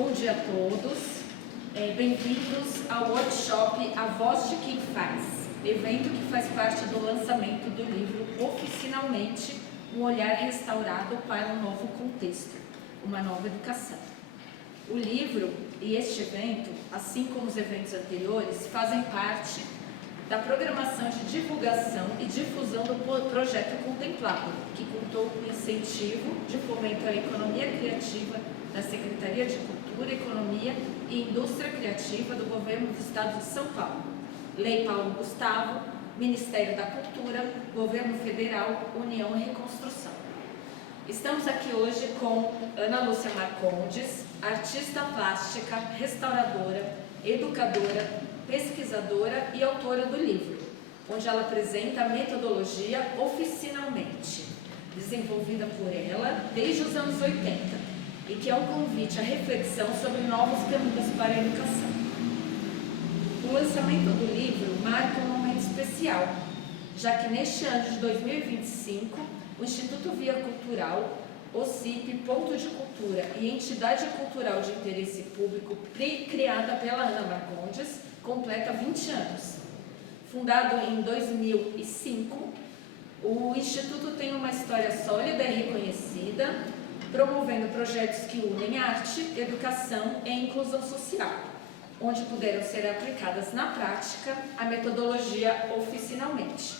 Bom dia a todos, bem-vindos ao workshop A Voz de Quem Faz, evento que faz parte do lançamento do livro Oficinalmente, um olhar restaurado para um novo contexto, uma nova educação. O livro e este evento, assim como os eventos anteriores, fazem parte da programação de divulgação e difusão do projeto Contemplado, que contou com o incentivo de fomento à economia criativa da Secretaria de Cultura, Economia e Indústria Criativa do Governo do Estado de São Paulo, Lei Paulo Gustavo, Ministério da Cultura, Governo Federal, União e Reconstrução. Estamos aqui hoje com Ana Lúcia Marcondes, artista plástica, restauradora, educadora, pesquisadora e autora do livro, onde ela apresenta a metodologia Oficinalmente, desenvolvida por ela desde os anos 80, e que é um convite à reflexão sobre novos caminhos para a educação. O lançamento do livro marca um momento especial, já que neste ano de 2025, o Instituto Via Cultural, OCIP, Ponto de Cultura e Entidade Cultural de Interesse Público, criada pela Ana Marcondes, completa 20 anos. Fundado em 2005, o Instituto tem uma história sólida e reconhecida, promovendo projetos que unem arte, educação e inclusão social, onde puderam ser aplicadas na prática a metodologia Oficinalmente.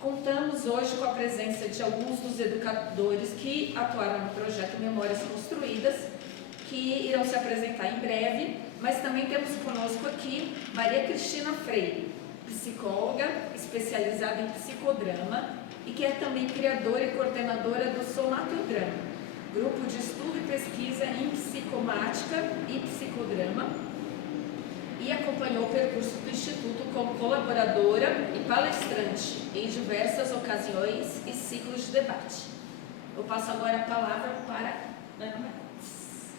Contamos hoje com a presença de alguns dos educadores que atuaram no projeto Memórias Construídas, que irão se apresentar em breve, mas também temos conosco aqui Maria Cristina Freire, psicóloga especializada em psicodrama e que é também criadora e coordenadora do Somatodrama, grupo de estudo e pesquisa em psicomática e psicodrama, e acompanhou o percurso do Instituto como colaboradora e palestrante em diversas ocasiões e ciclos de debate. Eu passo agora a palavra para Ana Marcondes.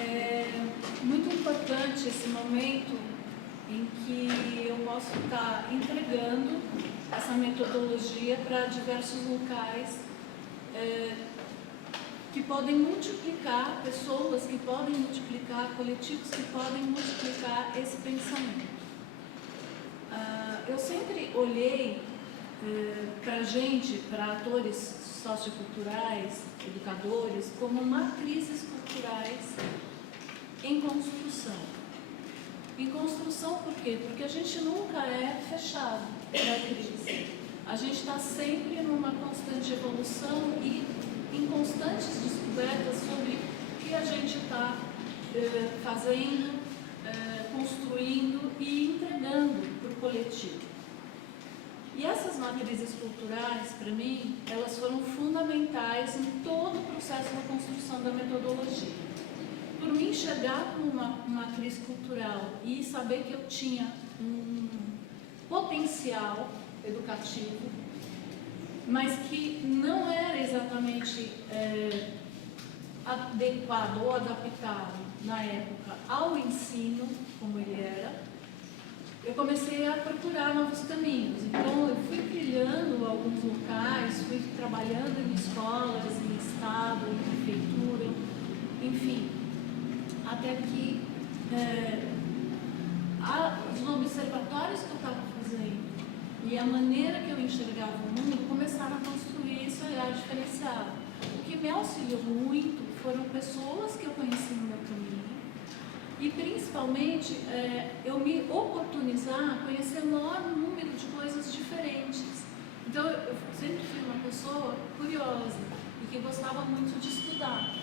É muito importante esse momento em que eu posso estar entregando essa metodologia para diversos locais que podem multiplicar, pessoas que podem multiplicar, coletivos que podem multiplicar esse pensamento. Eu sempre olhei para a gente, para atores socioculturais, educadores, como matrizes culturais em construção. Em construção por quê? Porque a gente nunca é fechado para a crise. A gente está sempre numa constante evolução e em constantes descobertas sobre o que a gente está fazendo, construindo e entregando para o coletivo. E essas matrizes culturais, para mim, elas foram fundamentais em todo o processo da construção da metodologia. Por me enxergar como uma matriz cultural e saber que eu tinha um potencial educativo, mas que não era exatamente adequado ou adaptado na época ao ensino como ele era, eu comecei a procurar novos caminhos. Então eu fui trilhando alguns locais, fui trabalhando em escolas, em estado, em prefeitura, enfim, até que os observatórios que eu estava fazendo e a maneira que eu enxergava o mundo começaram a construir esse olhar diferenciado. O que me auxiliou muito foram pessoas que eu conheci no meu caminho e, principalmente, eu me oportunizar a conhecer o maior número de coisas diferentes. Então, eu sempre fui uma pessoa curiosa e que gostava muito de estudar.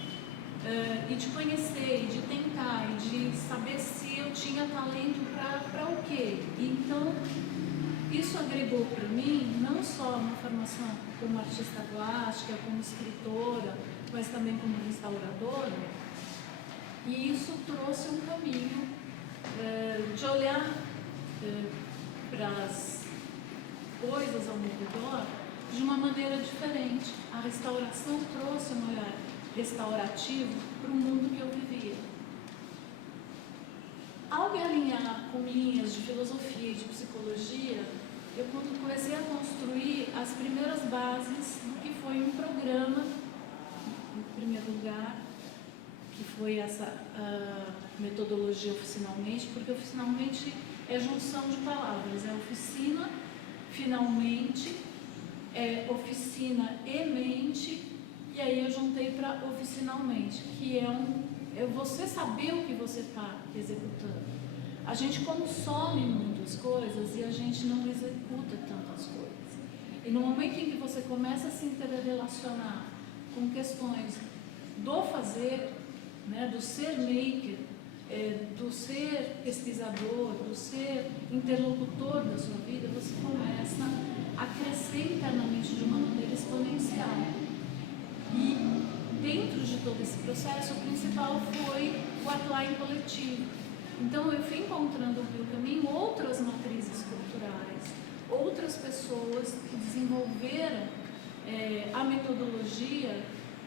E de conhecer, e de tentar, e de saber se eu tinha talento para o quê. Então, isso agregou para mim não só uma formação como artista plástica, como escritora, mas também como restauradora, e isso trouxe um caminho de olhar para as coisas ao meu redor de uma maneira diferente. A restauração trouxe um olhar restaurativo para o mundo que eu vivia. Ao me alinhar com linhas de filosofia e de psicologia, eu comecei a construir as primeiras bases do que foi um programa lugar, que foi essa metodologia oficinalmente, porque oficinalmente é junção de palavras, é oficina, finalmente, oficina e mente, e aí eu juntei para oficinalmente, que é você saber o que você está executando. A gente consome muitas coisas e a gente não executa tantas coisas. E no momento em que você começa a se interrelacionar com questões do fazer, né, do ser maker, do ser pesquisador, do ser interlocutor da sua vida, você começa a crescer internamente de uma maneira exponencial. E dentro de todo esse processo, o principal foi o atuar em coletivo. Então eu fui encontrando no meu caminho outras matrizes culturais, outras pessoas que desenvolveram a metodologia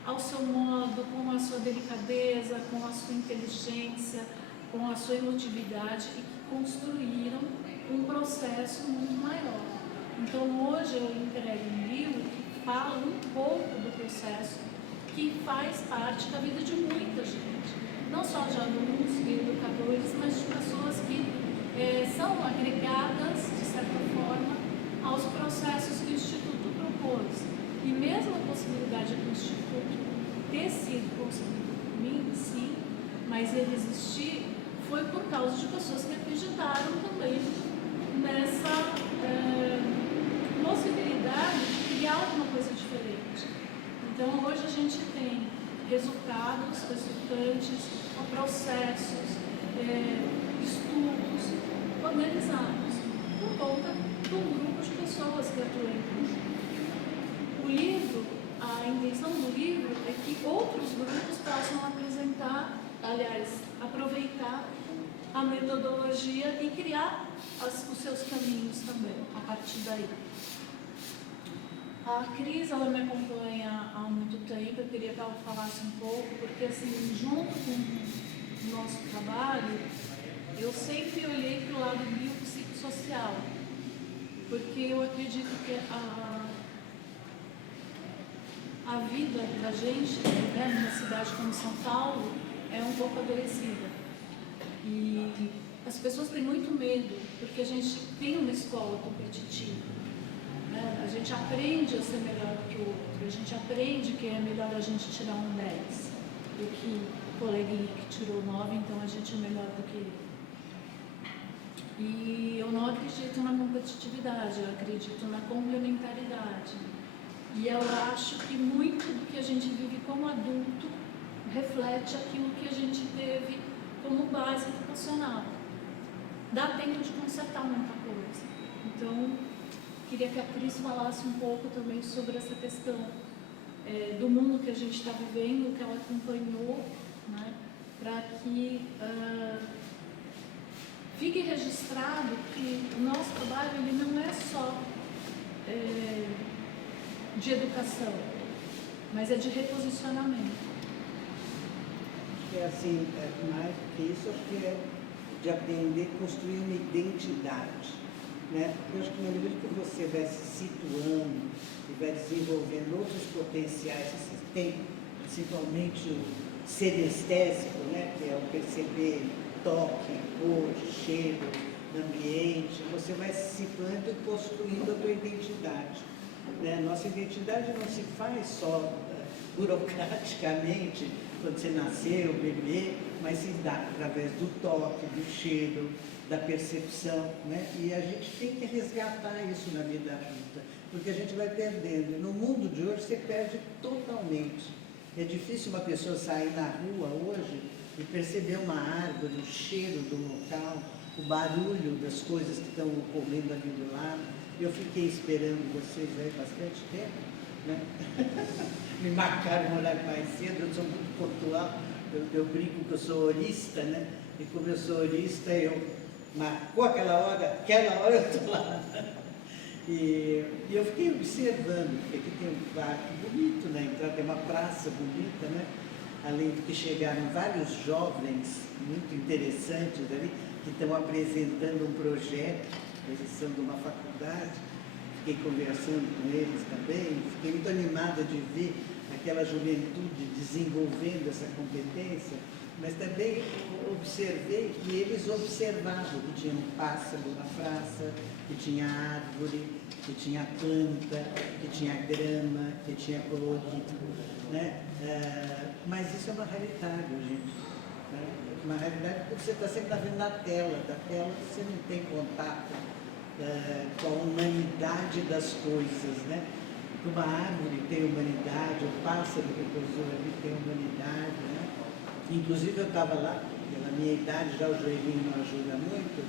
ao seu modo, com a sua delicadeza, com a sua inteligência, com a sua emotividade e que construíram um processo muito maior. Então hoje eu entrego um livro que fala um pouco do processo que faz parte da vida de muita gente, não só de alunos e educadores, mas de pessoas que são agregadas, de certa forma, aos processos que o Instituto propôs. E mesmo a possibilidade do Instituto ter sido concebido por mim, sim, mas ele existir foi por causa de pessoas que acreditaram também nessa possibilidade de criar alguma coisa diferente. Então, hoje a gente tem resultados resultantes, processos, estudos organizados por conta de um grupo de pessoas que atuam em conjunto. O livro, a intenção do livro é que outros grupos possam apresentar, aliás, aproveitar a metodologia e criar os seus caminhos também, a partir daí. A Cris, ela me acompanha há muito tempo, eu queria que ela falasse um pouco, porque assim, junto com o nosso trabalho, eu sempre olhei para o lado biopsicossocial, porque eu acredito que a vida da gente, né, numa cidade como São Paulo, é um pouco adoecida. E as pessoas têm muito medo, porque a gente tem uma escola competitiva. A gente aprende a ser melhor que o outro, a gente aprende que é melhor a gente tirar um 10 do que o coleguinha que tirou 9, então a gente é melhor do que ele. E eu não acredito na competitividade, eu acredito na complementaridade. E eu acho que muito do que a gente vive como adulto reflete aquilo que a gente teve como base educacional. Dá tempo de consertar muita coisa. Então, queria que a Cris falasse um pouco também sobre essa questão do mundo que a gente está vivendo, que ela acompanhou, né, para que fique registrado que o nosso trabalho ele não é só de educação, mas é de reposicionamento. É assim, mais do que isso, acho que é de aprender a construir uma identidade. Né? Porque eu acho que na medida que você vai se situando e vai desenvolvendo outros potenciais, você tem principalmente o senestésico, né? Que é o perceber toque, cor, cheiro, ambiente, você vai se situando e construindo a tua identidade. Né? Nossa identidade não se faz só burocraticamente, quando você nasceu, bebê, mas se dá através do toque, do cheiro, da percepção, né? E a gente tem que resgatar isso na vida adulta, porque a gente vai perdendo. No mundo de hoje, você perde totalmente. É difícil uma pessoa sair na rua hoje e perceber uma árvore, o cheiro do local, o barulho das coisas que estão ocorrendo ali do lado. Eu fiquei esperando vocês aí bastante tempo, né? Me marcaram um horário mais cedo, eu sou muito pontual, eu brinco que eu sou horista, né? E como eu sou horista, eu marcou aquela hora eu estou lá. E eu fiquei observando, porque aqui tem um parque bonito na entrada, tem uma praça bonita, né? Além de que chegaram vários jovens muito interessantes ali, que estão apresentando um projeto, eles são de uma faculdade, fiquei conversando com eles também, fiquei muito animada de ver aquela juventude desenvolvendo essa competência, mas também observei que eles observavam que tinha um pássaro na praça, que tinha árvore, que tinha planta, que tinha grama, que tinha colorido, né? Mas isso é uma realidade, gente. Né? Uma realidade porque você está sempre vendo na tela, da tela você não tem contato com a humanidade das coisas, né? Uma árvore tem humanidade, o pássaro que pousou ali tem humanidade, né? Inclusive eu estava lá, pela minha idade já o joelhinho não ajuda muito,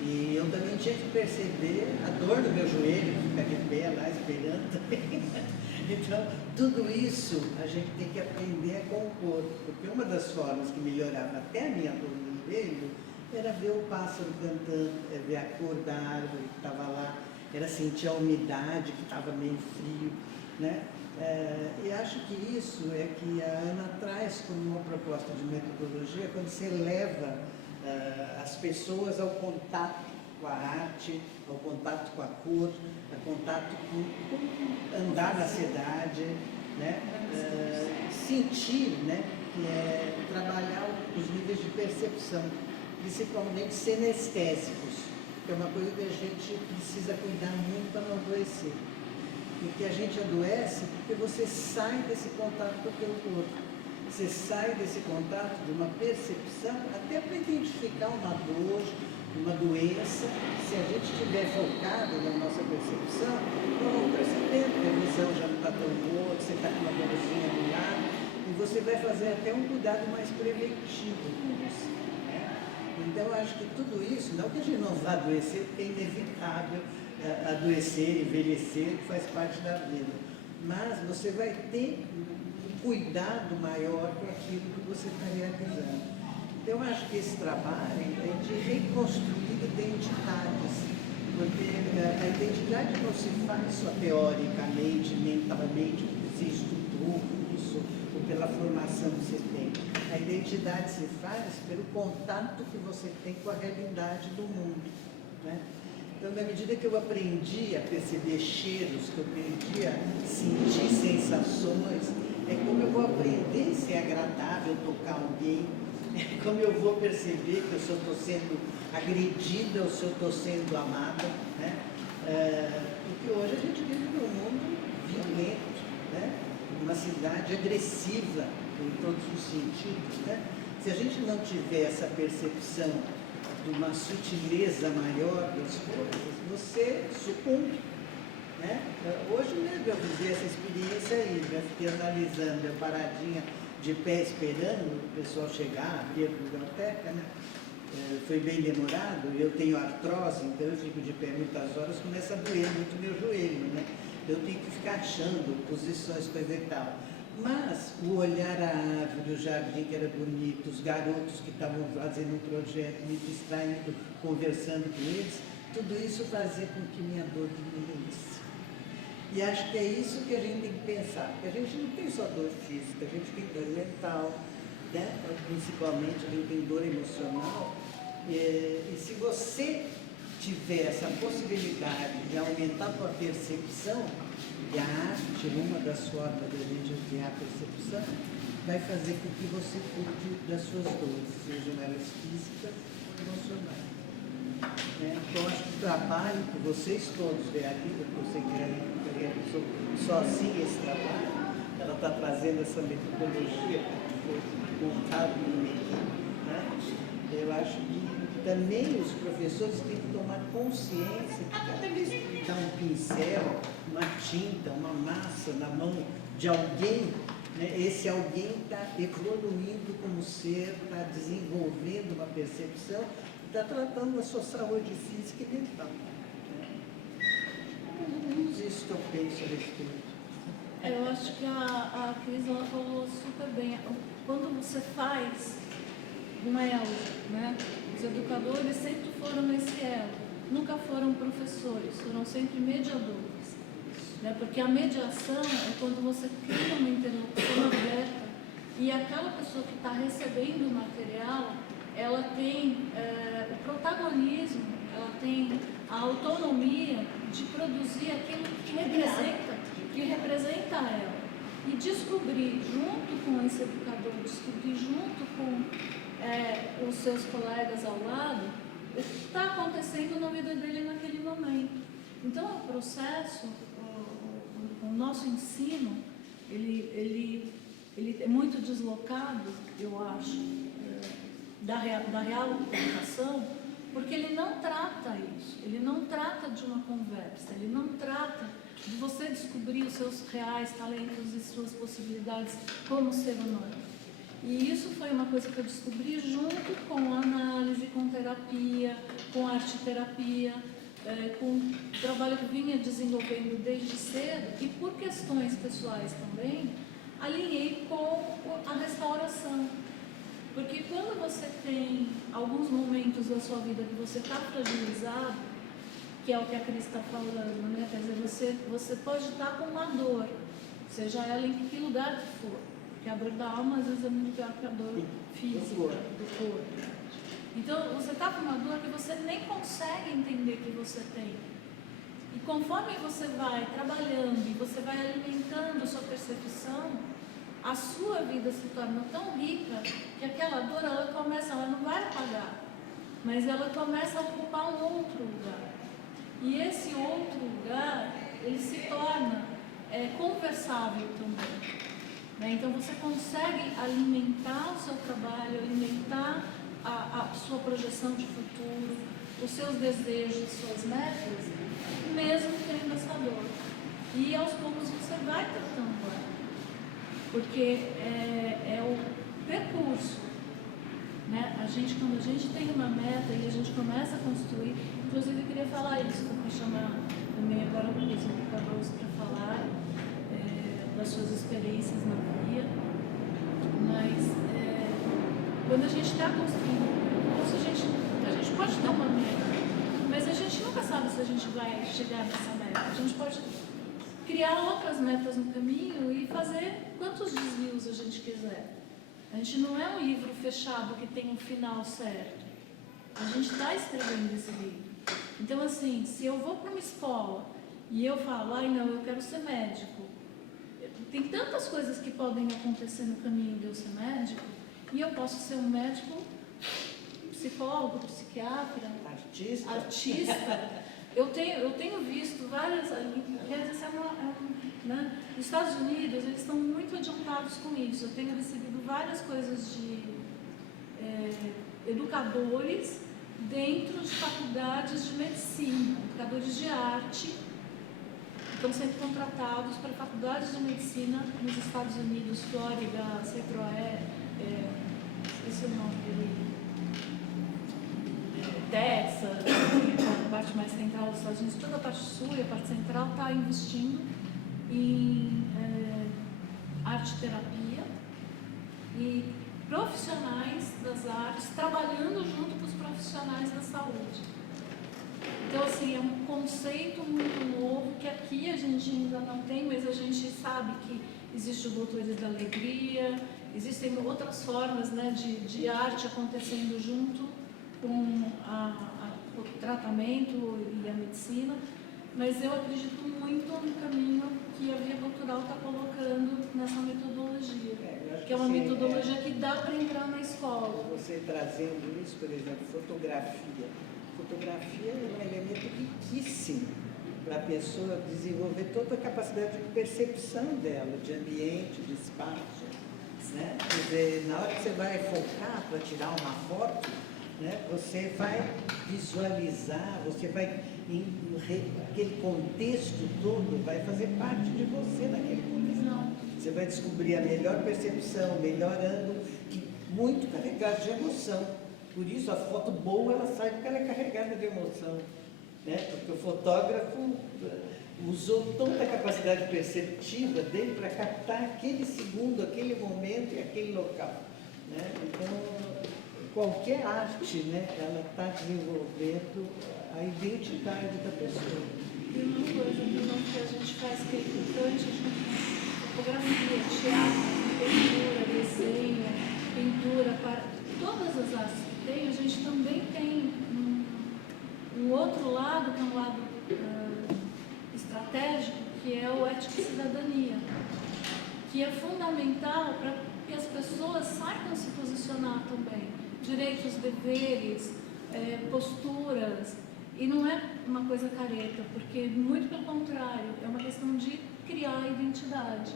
e eu também tinha que perceber a dor do meu joelho, ficar de pé lá esperando também. Então, tudo isso a gente tem que aprender com o corpo, porque uma das formas que melhorava até a minha dor no joelho era ver o pássaro cantando, ver a cor da árvore que estava lá, era sentir a umidade que estava meio frio, né? E acho que isso é que a Ana traz como uma proposta de metodologia, quando você leva as pessoas ao contato com a arte, ao contato com a cor, ao contato com andar na cidade, né? Sentir, né? Que é trabalhar os níveis de percepção, principalmente sinestésicos, que é uma coisa que a gente precisa cuidar muito para não adoecer. Porque a gente adoece porque você sai desse contato com o teu corpo. Você sai desse contato de uma percepção, até para identificar uma dor, uma doença. Se a gente estiver focado na nossa percepção, nós vamos percebendo que a visão já não está tão boa, que você está com uma dorzinha do lado, e você vai fazer até um cuidado mais preventivo com você. Né? Então, eu acho que tudo isso, não que a gente não vá adoecer, porque é inevitável adoecer, envelhecer, que faz parte da vida. Mas você vai ter um cuidado maior com aquilo que você está realizando. Então, eu acho que esse trabalho é de reconstruir identidades, porque a identidade não se faz só teoricamente, mentalmente, porque você estudou isso, ou pela formação que você tem. A identidade se faz pelo contato que você tem com a realidade do mundo, né? Então, na medida que eu aprendi a perceber cheiros, que eu aprendi a sentir sensações, é como eu vou aprender se é agradável tocar alguém, é como eu vou perceber que eu estou sendo agredida ou se eu estou sendo amada, né? Porque hoje a gente vive num mundo violento, né? Uma cidade agressiva em todos os sentidos, né? Se a gente não tiver essa percepção de uma sutileza maior das coisas, você sucumbe, né? Hoje mesmo eu vivi essa experiência aí, eu fiquei analisando, eu paradinha de pé esperando o pessoal chegar, abrir a biblioteca, né? Foi bem demorado, eu tenho artrose, então eu fico de pé muitas horas, começa a doer muito meu joelho, né? Eu tenho que ficar achando posições, coisa e tal. Mas o olhar à árvore, o jardim que era bonito, os garotos que estavam fazendo um projeto, me distraindo, conversando com eles, tudo isso fazia com que minha dor diminuísse. E acho que é isso que a gente tem que pensar, porque a gente não tem só dor física, a gente tem dor mental, né? Principalmente a gente tem dor emocional. E se você tiver essa possibilidade de aumentar a sua percepção, e a arte, uma das formas de a gente ampliar a percepção, vai fazer com que você cuide das suas dores, sejam elas físicas ou emocionais. Então, acho que o trabalho que vocês todos realizam, que você realizou sozinha esse trabalho, ela está trazendo essa metodologia que foi montada no meio, né? Eu acho que também os professores têm que tomar consciência que cada vez que dá um pincel, uma tinta, uma massa na mão de alguém, né, esse alguém está evoluindo como ser, está desenvolvendo uma percepção, está tratando da sua saúde física e mental. Né? Pelo menos isso que eu penso a respeito. Eu acho que a Cris ela falou super bem. Quando você faz um elo, né? Os educadores sempre foram nesse elo, nunca foram professores, foram sempre mediadores, né? Porque a mediação é quando você cria uma interlocução aberta e aquela pessoa que está recebendo o material, ela tem o protagonismo, ela tem a autonomia de produzir aquilo que representa ela. e descobrir junto com esse educador, descobrir junto com os seus colegas ao lado, o que está acontecendo na vida dele naquele momento. Então, o processo, o nosso ensino, ele é muito deslocado, eu acho, da real educação, porque ele não trata isso, ele não trata de uma conversa, ele não trata de você descobrir os seus reais talentos e suas possibilidades como ser humano. E isso foi uma coisa que eu descobri junto com análise, com terapia, com arte-terapia, com o trabalho que eu vinha desenvolvendo desde cedo, e por questões pessoais também, alinhei com a restauração. Porque quando você tem alguns momentos da sua vida que você está fragilizado, que é o que a Cris está falando, né? Quer dizer, você pode estar com uma dor, seja ela em que lugar que for, porque a dor da alma às vezes é muito pior que a dor física do corpo. Então, você está com uma dor que você nem consegue entender que você tem. E conforme você vai trabalhando e você vai alimentando a sua percepção, a sua vida se torna tão rica que aquela dor, ela não vai apagar, mas ela começa a ocupar um outro lugar. E esse outro lugar, ele se torna conversável também. Né? Então, você consegue alimentar o seu trabalho, alimentar a sua projeção de futuro, os seus desejos, suas metas, mesmo tendo essa dor. E aos poucos você vai tratando ela, porque é o percurso. Né? Quando a gente tem uma meta e a gente começa a construir, inclusive eu queria falar isso, que eu vou chamar também agora os educadores para falar das suas experiências na via, mas quando a gente está construindo, a gente pode ter uma meta, mas a gente nunca sabe se a gente vai chegar nessa meta. A gente pode criar outras metas no caminho e fazer quantos desvios a gente quiser. A gente não é um livro fechado que tem um final certo. A gente está escrevendo esse livro. Então, assim, se eu vou para uma escola e eu falo, não, eu quero ser médico, tem tantas coisas que podem acontecer no caminho de eu ser médico, e eu posso ser um médico, psicólogo, psiquiatra, artista. Eu tenho visto várias, quer dizer, né? Nos Estados Unidos, eles estão muito adiantados com isso. Eu tenho recebido várias coisas de educadores dentro de faculdades de medicina, educadores de arte, que estão sendo contratados para faculdades de medicina nos Estados Unidos, Flórida, esqueci o nome dele, Texas, a parte mais central dos Estados Unidos, toda a parte sul e a parte central está investindo em arte-terapia e profissionais das artes trabalhando junto com os profissionais da saúde. Então, assim, é um conceito muito novo que aqui a gente ainda não tem, mas a gente sabe que existe o Doutores da Alegria, existem outras formas, né, de arte acontecendo junto com o tratamento e a medicina, mas eu acredito muito no caminho que a Via Cultural está colocando nessa metodologia, que é uma metodologia que dá para entrar na escola. Você trazendo isso, por exemplo, fotografia. Fotografia é um elemento riquíssimo para a pessoa desenvolver toda a capacidade de percepção dela, de ambiente, de espaço. Né? Quer dizer, na hora que você vai focar para tirar uma foto, né, você vai visualizar, você vai, aquele contexto todo vai fazer parte de você naquele contexto. Você vai descobrir a melhor percepção, melhor ângulo, que muito carregado de emoção. Por isso, a foto boa, ela sai porque ela é carregada de emoção. Né? Porque o fotógrafo usou toda a capacidade perceptiva dele para captar aquele segundo, aquele momento e aquele local. Né? Então, qualquer arte, né, ela está desenvolvendo a identidade da pessoa. E uma coisa, Bruno, que a gente faz que é importante, fotografia, teatro, pintura, desenho, pintura, para todas as artes que tem, a gente também tem um outro lado, que é um lado estratégico, que é o ética e cidadania, que é fundamental para que as pessoas saibam se posicionar também. Direitos, deveres, posturas. E não é uma coisa careta, porque, muito pelo contrário, é uma questão de criar identidade.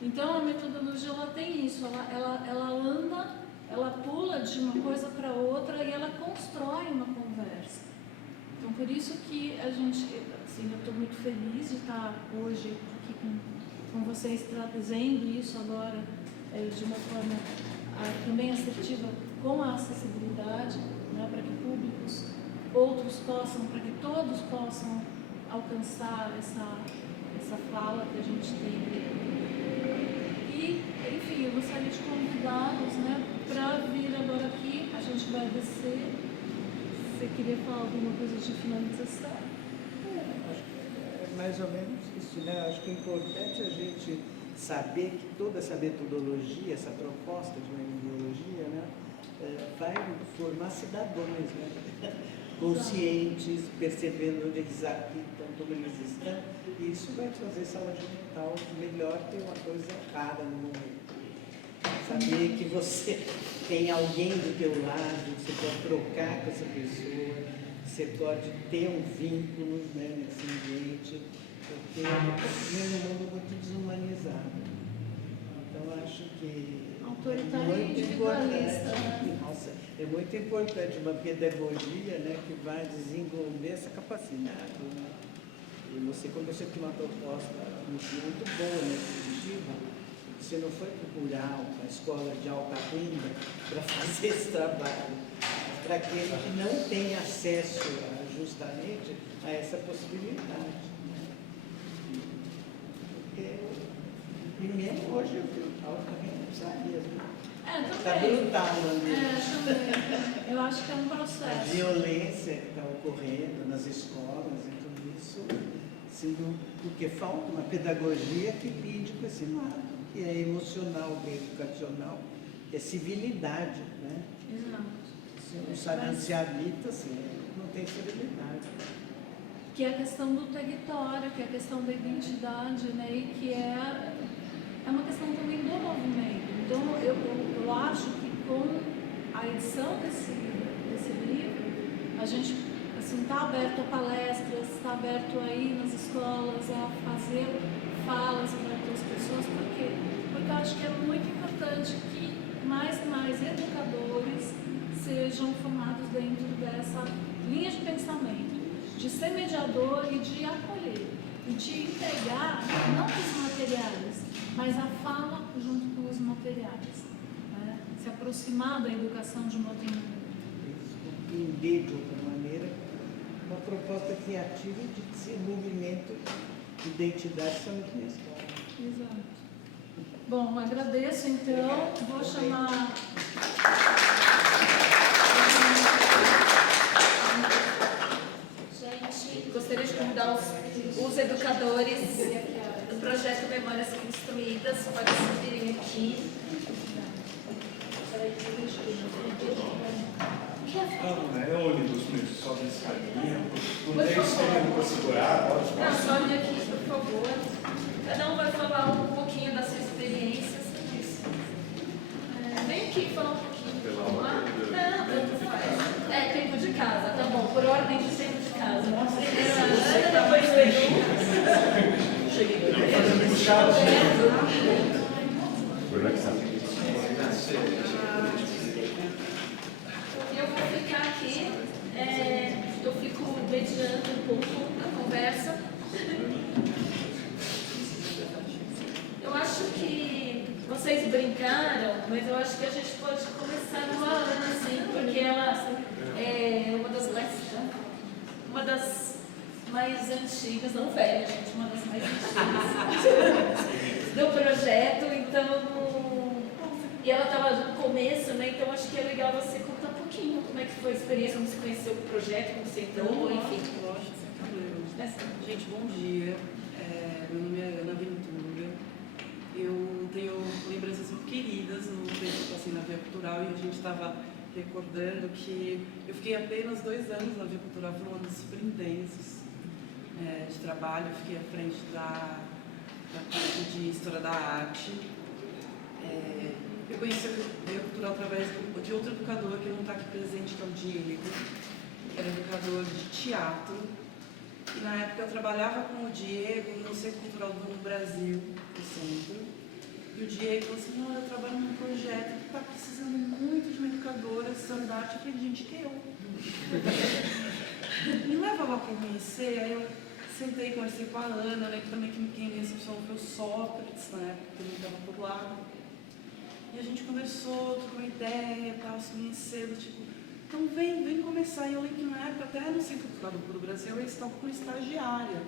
Então, a metodologia ela tem isso, ela anda, ela pula de uma coisa para outra e ela constrói uma conversa. Então, por isso que a gente, assim, eu estou muito feliz de estar hoje aqui com vocês trazendo isso agora de uma forma também assertiva com a acessibilidade, né, para que públicos, outros possam, para que todos possam alcançar essa fala que a gente tem. E, enfim, eu gostaria de convidá-los, né, para vir agora aqui, a gente vai descer. Você queria falar alguma coisa de finalização? Acho que é mais ou menos isso, né? Acho que é importante a gente saber que toda essa metodologia, essa proposta de uma ideologia, né, vai formar cidadãos, né? Conscientes, percebendo onde eles habitam, como eles estão, e isso vai fazer saúde mental melhor que uma coisa rara no momento. Saber que você tem alguém do teu lado, você pode trocar com essa pessoa, você pode ter um vínculo, né, nesse ambiente, porque vivemos num mundo muito desumanizado. Então, acho que autoritário é e muito individualista, importante, né? nossa, é muito importante uma pedagogia, né, que vai desenvolver essa capacidade. Né? E você, quando você tem uma proposta muito boa nesse sentido, você não foi procurar uma escola de alta renda para fazer esse trabalho, para aquele que não tem acesso justamente a essa possibilidade. Né? Porque, primeiro, hoje, a alta renda precisa mesmo. Está brutal no ambiente. Também. Eu acho que é um A processo. violência que está ocorrendo nas escolas e tudo isso, porque falta uma pedagogia que lide com esse lado, que é emocional, que é educacional, que é civilidade, né? Exato. Se não sabe se habita, assim, não tem civilidade. Que é a questão do território, que é a questão da identidade, né? E que é uma questão também do movimento. Então, eu acho que com a edição desse livro, a gente está aberto a palestras, está aberto aí nas escolas a fazer falas para as pessoas. Por quê? Porque eu acho que é muito importante que mais e mais educadores sejam formados dentro dessa linha de pensamento, de ser mediador e de acolher, e de entregar não os materiais, mas a fala junto com os materiais. Né? Se aproximar da educação de modo Entender de outra maneira uma proposta criativa de desenvolvimento de identidade somente na escola. Exato. Bom, agradeço então. Vou chamar. Gente, gostaria de convidar os educadores do projeto Memórias Construídas para subirem aqui. Não, é ônibus mesmo, sobe escadinha. Não tem estômago para segurar, pode ficar. Não, sobe aqui, por favor. Cada um vai falar um pouquinho das suas experiências. Vem aqui falar um pouquinho. Vamos lá? Não, tanto faz. É, tempo de casa, tá bom. Por ordem de tempo de casa. Primeiro a Ana, depois o Edu. Cheguei. Eu vou ficar aqui, eu fico mediando um pouco a conversa. Eu acho que vocês brincaram, mas eu acho que a gente pode começar com a Ana, assim, porque ela é uma das mais antigas, não velha, gente, uma das mais antigas do projeto, então. E ela estava no começo, né? Então acho que é legal você contar um pouquinho como é que foi a experiência, como você conheceu o projeto, como você entrou, enfim. Lógico, sem problemas. Gente, bom dia. Meu nome é Ana Ventura. Eu tenho lembranças muito queridas no tempo que eu passei na Via Cultural e a gente estava recordando que eu fiquei apenas 2 anos na Via Cultural, foram anos super intensos de trabalho. Eu fiquei à frente da da parte de História da Arte. Eu conheci a Via Cultural através de outro educador que não está aqui presente, que é o Diego. Era educador de teatro. E na época eu trabalhava com o Diego no Centro Cultural do Brasil, no centro. E o Diego falou assim, não, eu trabalho num projeto que está precisando muito de uma educadora de História da Arte. Eu falei, gente, que eu? Me leva lá para conhecer. Aí eu sentei, conversei com a Ana, né, que também quem me recepcionou foi o Sócrates, na época, que também estava por lá. E a gente conversou, trocou uma ideia e tal, se conhecendo, tipo, então vem começar. E eu lembro que na época, até no Centro Cultural do Brasil, eu estava como estagiária.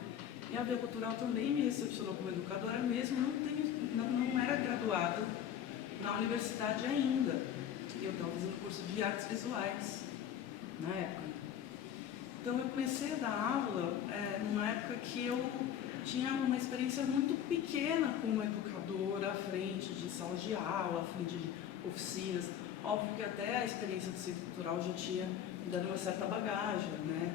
E a Via Cultural também me recepcionou como educadora, mesmo não era graduada na universidade ainda. Eu estava fazendo curso de artes visuais na época. Então eu comecei a dar aula numa época que eu tinha uma experiência muito pequena como educadora à frente de salas de aula, à frente de oficinas. Óbvio que até a experiência do Centro Cultural já tinha me dado uma certa bagagem, né?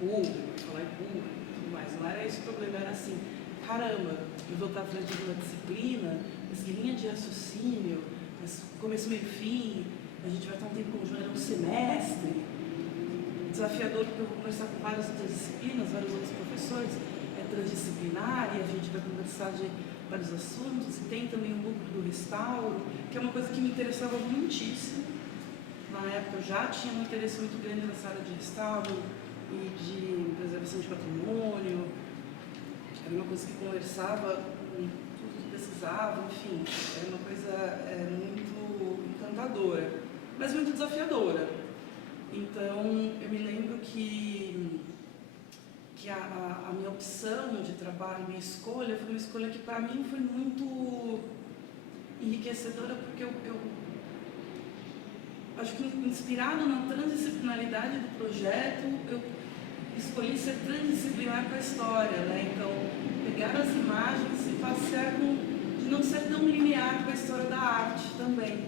Público, falar em público e tudo mais. Não era esse o problema, era assim, caramba, eu vou estar à frente de uma disciplina, mas que linha de raciocínio, mas começo, meio e fim, a gente vai estar um tempo conjunto, era um semestre. Desafiador, porque eu vou conversar com várias outras disciplinas, vários outros professores, é transdisciplinar e a gente vai conversar de vários assuntos, e tem também o núcleo do restauro, que é uma coisa que me interessava muitíssimo. Na época eu já tinha um interesse muito grande nessa área de restauro e de preservação de patrimônio, era uma coisa que conversava com tudo que precisava, enfim, era uma coisa muito encantadora, mas muito desafiadora. Então, eu me lembro que a minha opção de trabalho, minha escolha, foi uma escolha que para mim foi muito enriquecedora, porque eu acho que inspirado na transdisciplinaridade do projeto, eu escolhi ser transdisciplinar com a história, né? Então, pegar as imagens e passear de não ser tão linear com a história da arte também.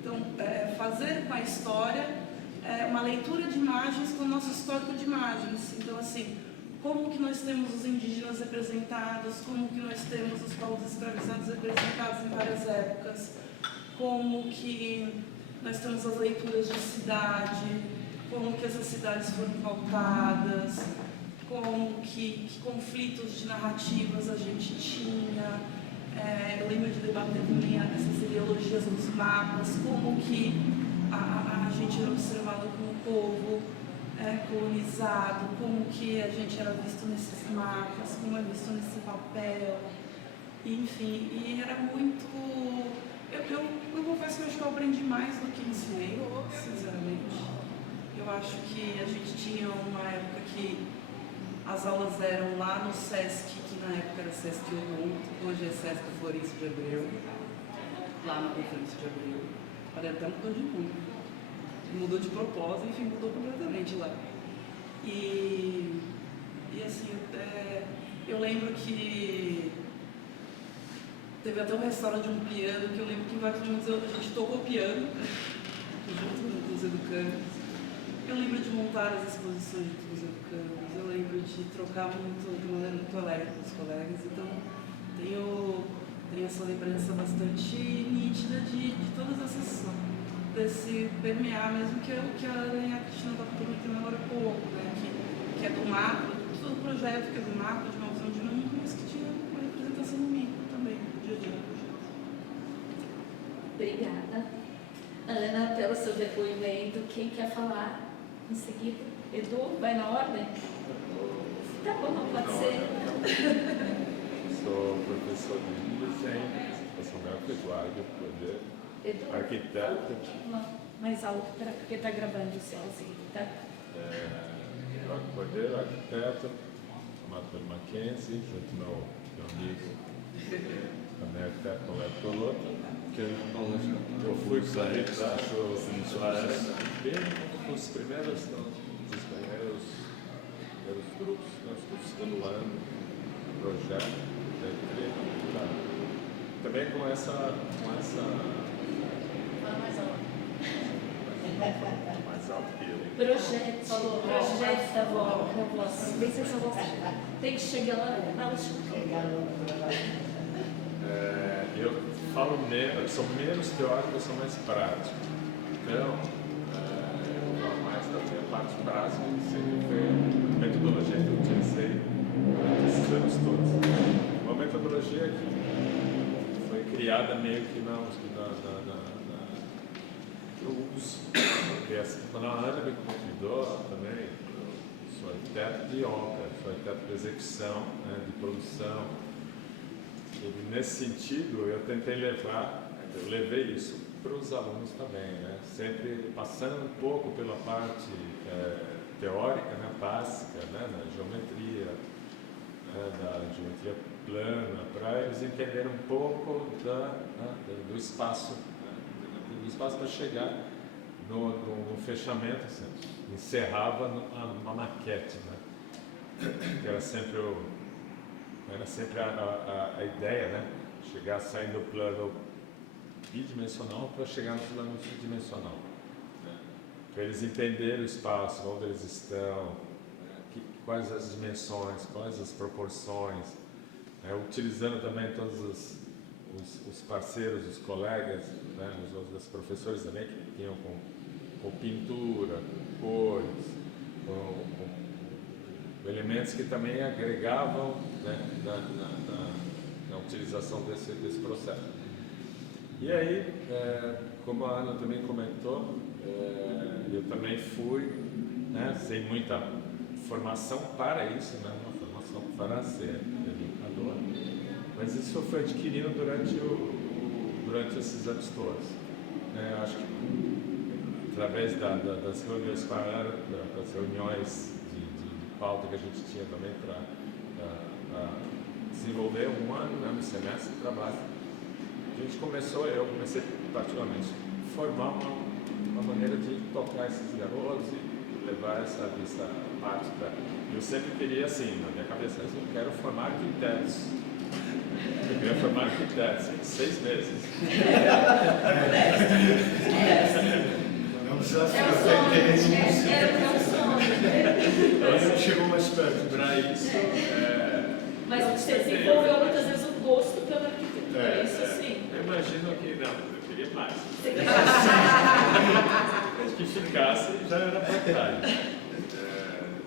Então, fazer com a história uma leitura de imagens com o nosso histórico de imagens. Então, assim, como que nós temos os indígenas representados, como que nós temos os povos escravizados representados em várias épocas, como que nós temos as leituras de cidade, como que essas cidades foram pautadas, como que conflitos de narrativas a gente tinha. Eu lembro de debater também essas ideologias dos mapas, como que a gente era observado como povo colonizado, como que a gente era visto nesses mapas, como é visto nesse papel, enfim, e era muito... Eu confesso que eu acho que eu aprendi mais do que ensinei, sinceramente. Eu acho que a gente tinha uma época que as aulas eram lá no Sesc, que na época era Sesc Ubuntu, hoje é Sesc Florencio de Abreu, lá na Florencio de Abreu. Olha, até mudou de mundo. Mudou de propósito, enfim, mudou completamente lá. E assim, eu lembro que teve até um restaurante de um piano, que eu lembro que em vários momentos a gente tocou piano, junto com os educandos. Eu lembro de montar as exposições junto com os educandos, eu lembro de trocar muito, de maneira muito alegre com os colegas. Então, tenho essa lembrança bastante nítida de todas essas... desse permear mesmo que a Ana e a Cristina estavam comentando agora há pouco, né? Que é do macro, de todo o projeto, que é do macro, de uma visão de mundo, mas que tinha uma representação no micro também, no dia a dia do projeto. Obrigada, Ana, pelo seu depoimento. Quem quer falar em seguida? Edu, vai na ordem? Tá bom, não pode ser. Sou professor de desenho, participação gráfica, Eduardo Poder. Edu? Arquiteto. Não, mais alto, porque está gravando o sozinho, tá? Eduardo Poder, arquiteto, formado pelo Mackenzie, junto ao meu amigo, também arquiteto Roberto Tolotto. Eu fui candidato bem nos primeiros grupos, nós estamos estimulando o projeto, também com essa mais alto que eu. Projeta a voz. Bem sem essa voz. Tem que chegar lá e fala Eu falo menos, sou menos teórico, eu sou mais prático. Então, eu falo mais da minha parte prática, que sempre foi a metodologia que eu utilizei durante esses anos todos. Uma metodologia que foi criada meio que que eu uso. Porque quando a Ana me convidou também, eu sou arquiteto de obra, sou arquiteto de execução, né, de produção. E nesse sentido, eu tentei eu levei isso para os alunos também, né? Sempre passando um pouco pela parte teórica, né? Básica, né? Na geometria, né? Da geometria plana, para eles entenderem um pouco do espaço, né? Do espaço para chegar no fechamento, assim, encerrava numa maquete, né? Que era sempre a ideia, né? Chegar, sair do plano bidimensional para chegar no plano tridimensional. Né? Para eles entenderem o espaço, onde eles estão, né? Quais as dimensões, quais as proporções, né? Utilizando também todos os parceiros, os colegas, né? Os outros professores também que tinham com pintura, cores, com elementos que também agregavam, né, na utilização desse processo. E aí, como a Ana também comentou, eu também fui, né, sem muita formação para isso, né, uma formação para ser educador, mas isso foi adquirido durante esses anos todos. Acho que através das reuniões com a Ana, das reuniões de pauta que a gente tinha também para desenvolver um ano, né, no semestre de trabalho. Eu comecei particularmente a formar uma maneira de tocar esses garotos e levar essa parte da... Eu sempre queria assim, na minha cabeça, eu quero formar arquitetos. Eu queria formar arquitetos em 6 meses. É um desafio, até É um sonho. Ela chegou mais perto. Para isso, Mas você desenvolveu muitas vezes o gosto pela arquitetura, isso sim. eu imagino que não, eu queria mais. Mas que ficasse já era vantagem.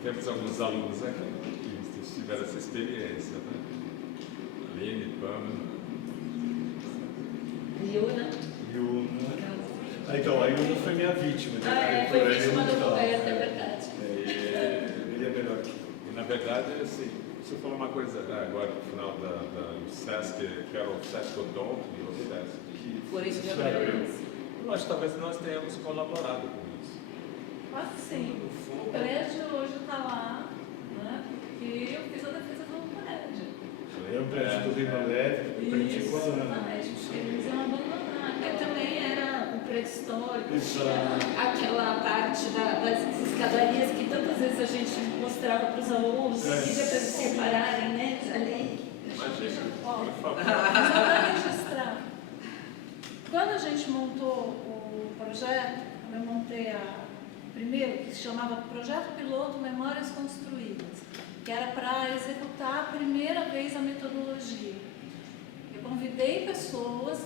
Temos alguns alunos aqui que tiveram essa experiência, né? Aline, Pamela. Yuna. Então, a Yuna foi minha vítima. Foi vítima do Roberto, é verdade. Ele é melhor que eu. E na verdade, assim, se eu falar uma coisa agora no final do SESC, que era o SESC Odonto e o SESC Florêncio de Abreu, eu acho que talvez nós tenhamos colaborado com isso. Quase sim. O prédio hoje está lá, né? Porque eu fiz a defesa do prédio. Eu o prédio do Rio Leve, prendi com a Ana. Eles iam abandonar. Porque também era um prédio histórico, Exato. tinha aquela parte das escadarias que tantas vezes a gente mostrava para os alunos, que pedia para eles se separarem, né? Ali. Imagina, Ó, por favor. só para registrar. Quando a gente montou o projeto, eu montei primeiro, que se chamava Projeto Piloto Memórias Construídas, que era para executar a primeira vez a metodologia. Eu convidei pessoas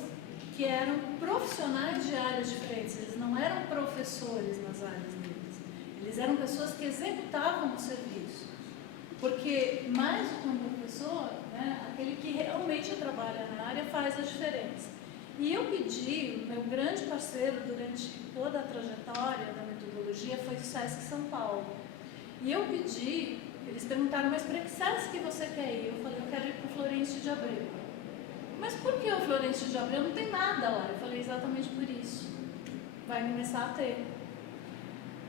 que eram profissionais de áreas diferentes, eles não eram professores nas áreas deles, eles eram pessoas que executavam o serviço. Porque mais do que um professor, né, aquele que realmente trabalha na área faz a diferença. E eu pedi, o meu grande parceiro durante toda a trajetória da metodologia foi o SESC São Paulo. E eu pedi, eles perguntaram, mas para que SESC que você quer ir? Eu falei, eu quero ir para o Florêncio de Abreu. Mas por que o Florêncio de Abreu? Não tem nada lá. Eu falei, exatamente por isso. Vai começar a ter.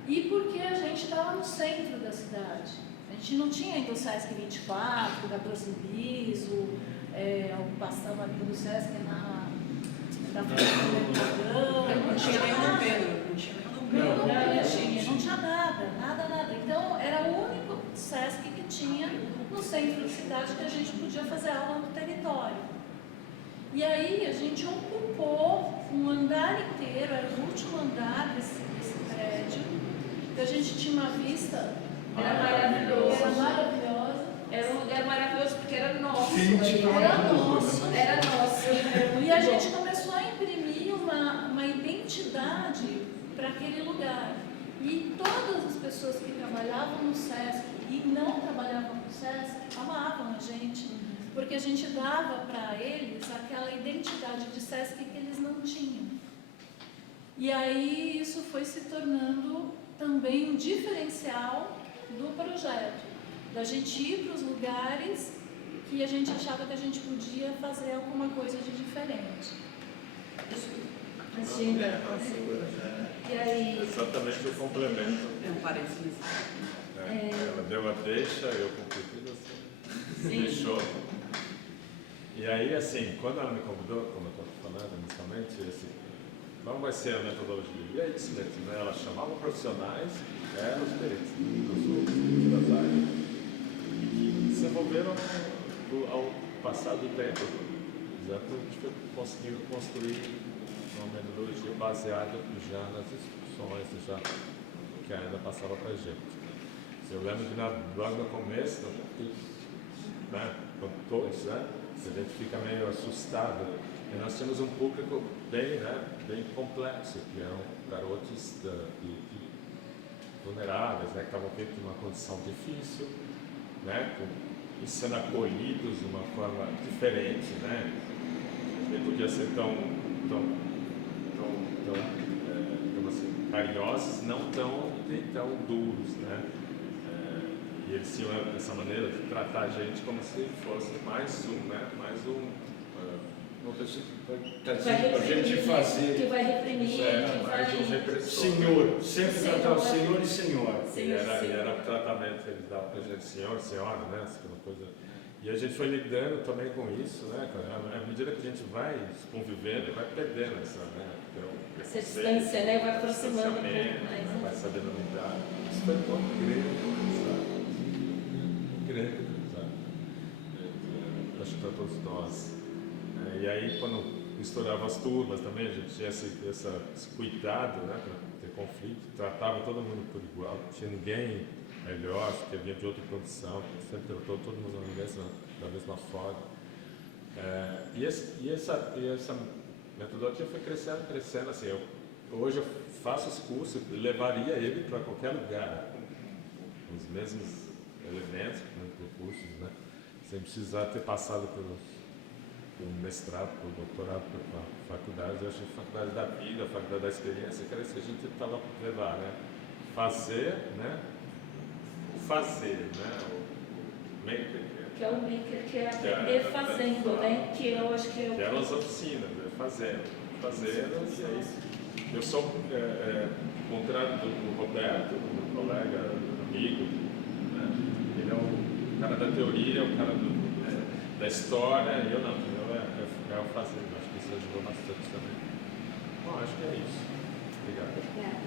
E porque a gente estava no centro da cidade. A gente não tinha ainda o SESC 24, 14 bis, a ocupação ali do SESC da frente do Mercadão. Não tinha nem o Pedro, Não tinha nada. Então, era o único SESC que tinha no centro da cidade que a gente podia fazer aula no território. E aí, a gente ocupou um andar inteiro, era o último andar desse prédio, que a gente vista Era maravilhoso. era maravilhosa. Era um lugar maravilhoso porque era nosso. Quente pra Era caramba, nosso. né? Era nosso. E a gente começou a imprimir uma identidade para aquele lugar. E todas as pessoas que trabalhavam no SESC e não trabalhavam no SESC amavam a gente, porque a gente dava para eles aquela identidade de SESC que eles não tinham. E aí isso foi se tornando também um diferencial do projeto, da gente ir para os lugares que a gente achava que a gente podia fazer alguma coisa de diferente. Imagina. E aí? Exatamente o complemento. É um parênteses. Né? Ela deu a deixa, eu cumpri tudo assim. Deixou. E aí, assim, quando ela me convidou, como eu estou falando inicialmente, assim, como vai ser a metodologia? E aí, né? Ela chamava profissionais, eram os peritos das áreas, que se envolveram ao passar do tempo. Exemplo, a gente conseguiu construir uma metodologia baseada já nas instruções que ainda passava para a gente. Eu lembro que logo no começo, né, com todos, né, a gente fica meio assustado. E nós tínhamos um público bem complexo, que eram garotos vulneráveis, né, que estavam vivendo uma condição difícil, né, e sendo acolhidos de uma forma diferente, né. Ele podia ser tão assim, carinhosos, não tão duros, né? E eles tinham essa maneira de tratar a gente como se fosse mais Uma pessoa que vai dizendo para a gente fazer. Que vai reprimir, que mais um vai... repressor. Senhor, sempre tratar o senhor e senhora. E era o tratamento que eles davam para a gente, senhor, senhora, né? Aquela coisa. E a gente foi lidando também com isso, né? À medida que a gente vai convivendo, vai perdendo essa, né? Essa distância, né? Vai aproximando um pouco mais. Né? Vai sabendo lidar. Isso foi muito grande, sabe? Acho que para todos nós. E aí, quando misturava as turmas também, a gente tinha esse cuidado, né? Para ter conflito, tratava todo mundo por igual, não tinha ninguém melhor, que vinha de outra condição, sempre tratou todo mundo da mesma forma. E essa metodologia foi crescendo assim. Hoje eu faço os cursos, levaria ele para qualquer lugar, com os mesmos elementos, recursos, né? Sem precisar ter passado pelo mestrado, pelo doutorado, pela faculdade. Eu acho que a faculdade da vida, a faculdade da experiência, que era isso que a gente tentava levar, né? Fazer, né? O maker. Que é o maker, que é aprender fazendo, né? Que eu acho que é o... Que eram as oficinas, né? Fazendo, e aí eu sou contrário do Roberto, do colega, amigo, né? Ele é o cara da teoria, o cara da história, e eu não, eu o fazendo, acho que isso ajudou bastante também. Bom, acho que é isso. Obrigado. Obrigada.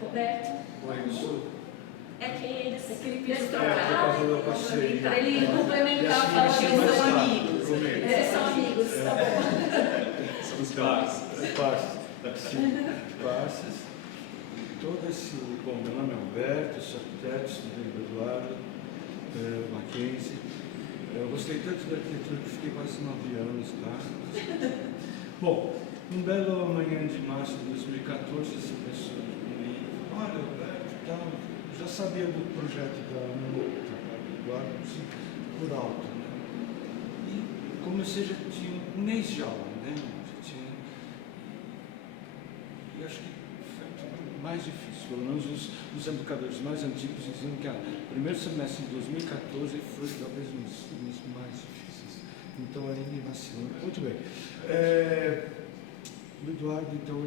Roberto? Oi, isso. É que eles por causa do passeio. para ele complementar, falar que eles são amigos. Eles são amigos, tá bom. Somos parceiros. Passes. Todo esse. Bom, meu nome é Alberto, sou arquiteto, estudei no Eduardo, Mackenzie. Eu gostei tanto da arquitetura que fiquei quase 9 anos lá. Bom, um belo manhã de março de 2014, essa pessoa me liga, olha, Alberto, tal. Já sabia do projeto da meu trabalho do Eduardo, assim, por alto, né? E comecei, já tinha um mês de aula, né? Já tinha... E acho que foi tudo mais difícil, pelo menos os educadores mais antigos diziam que o primeiro semestre de 2014 foi talvez um dos mais difíceis. Então aí me nasceu. Muito bem. O Eduardo, então,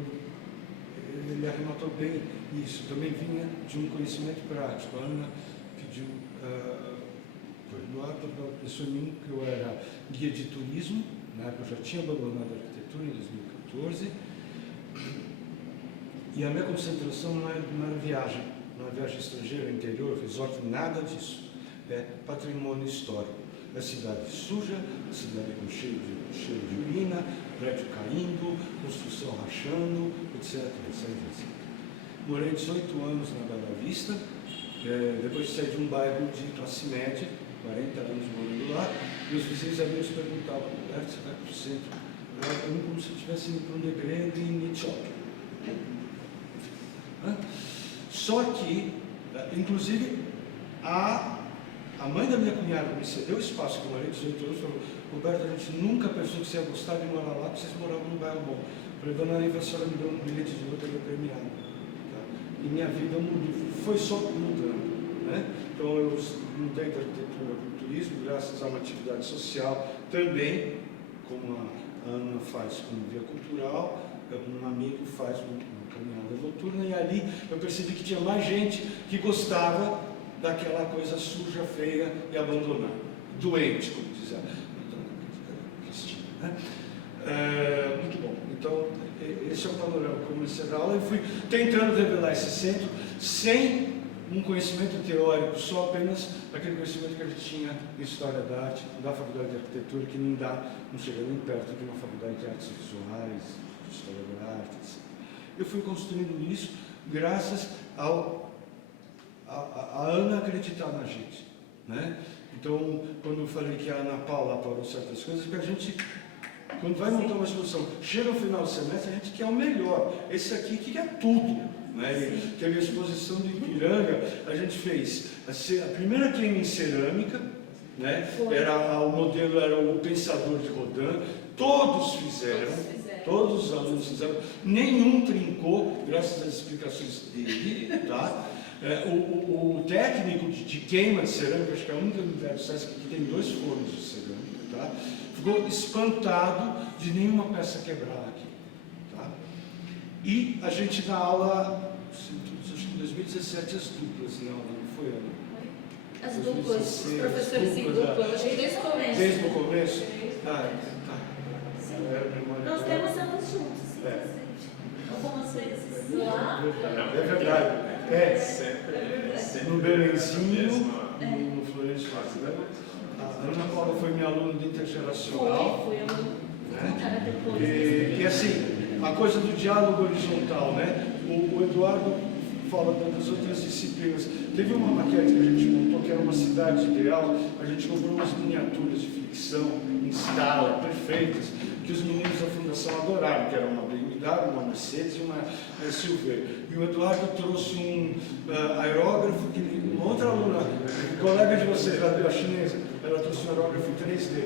ele arrematou bem isso. Também vinha de um conhecimento prático. A Ana pediu para o Eduardo, pensou em mim que eu era guia de turismo, na época eu já tinha abandonado a arquitetura em 2014. E a minha concentração não era viagem, não era viagem estrangeira, interior, resort, nada disso. É patrimônio histórico. A cidade suja, a cidade com cheiro de urina, prédio caindo, construção rachando, etc. morei 18 anos na Bela Vista, depois saí de um bairro de classe média, 40 anos morando lá, meus vizinhos amigos perguntavam, Roberto, você vai para o centro? Como se eu estivesse indo para um Negredo em Nitiópolis. Só que, inclusive, a mãe da minha cunhada me cedeu espaço, que eu morei 18 anos, falou, Roberto, a gente nunca pensou que você ia gostar de morar lá, porque vocês moravam num bairro bom. Eu falei, dona Neiva, a senhora me deu um bilhete de loteria premiado. Tá? E minha vida mudou, foi só mudando. Né? Então eu mudei da arquitetura para o turismo, graças a uma atividade social, também, como a Ana faz com Via Cultural, um amigo faz uma caminhada noturna, e ali eu percebi que tinha mais gente que gostava daquela coisa suja, feia e abandonada. Doente, como diz a Cristina. Né? Muito bom. Então, esse é o panorama que eu comecei a dar aula. Eu fui tentando revelar esse centro sem um conhecimento teórico, só apenas aquele conhecimento que a gente tinha em História da Arte, da Faculdade de Arquitetura, que não chega nem perto de uma Faculdade de Artes Visuais, de História da Arte, etc. Eu fui construindo isso graças a Ana acreditar na gente. Né? Então, quando eu falei que a Ana Paula apagou certas coisas, porque a gente, quando vai montar uma exposição, chega no final do semestre, a gente quer o melhor. Esse aqui quer tudo. Né? Teve a exposição de Ipiranga, a gente fez a primeira queima em cerâmica, né? O modelo era o Pensador de Rodin, todos fizeram, todos os alunos fizeram, nenhum trincou, graças às explicações dele, tá? O técnico de queima de cerâmica, acho que é a única unidade do SESC que tem 2 fornos de cerâmica, tá? Ficou espantado de nenhuma peça quebrar aqui. Tá? E a gente na aula, acho que em 2017 as duplas na aula, não foi, Ana? As duplas, os professores em dupla, eu achei desde o começo. Desde o começo? Tá. Sim. Nós temos aulas juntos, sim, algumas vezes lá. É verdade. Sempre no Belenzinho, no Florencio Vargas. A Ana Paula foi minha aluna de intergeracional. Foi, eu vou contar depois. E assim, a coisa do diálogo horizontal, né? O Eduardo fala das outras disciplinas. Teve uma maquete que a gente montou, que era uma cidade ideal, a gente comprou umas miniaturas de ficção em escala, perfeitas, que os meninos da Fundação adoraram, que era uma BMW, uma Mercedes e uma Silver. E o Eduardo trouxe um aerógrafo, que uma outra aluna, colega de vocês, a chinesa, ela trouxe um aerógrafo em 3D.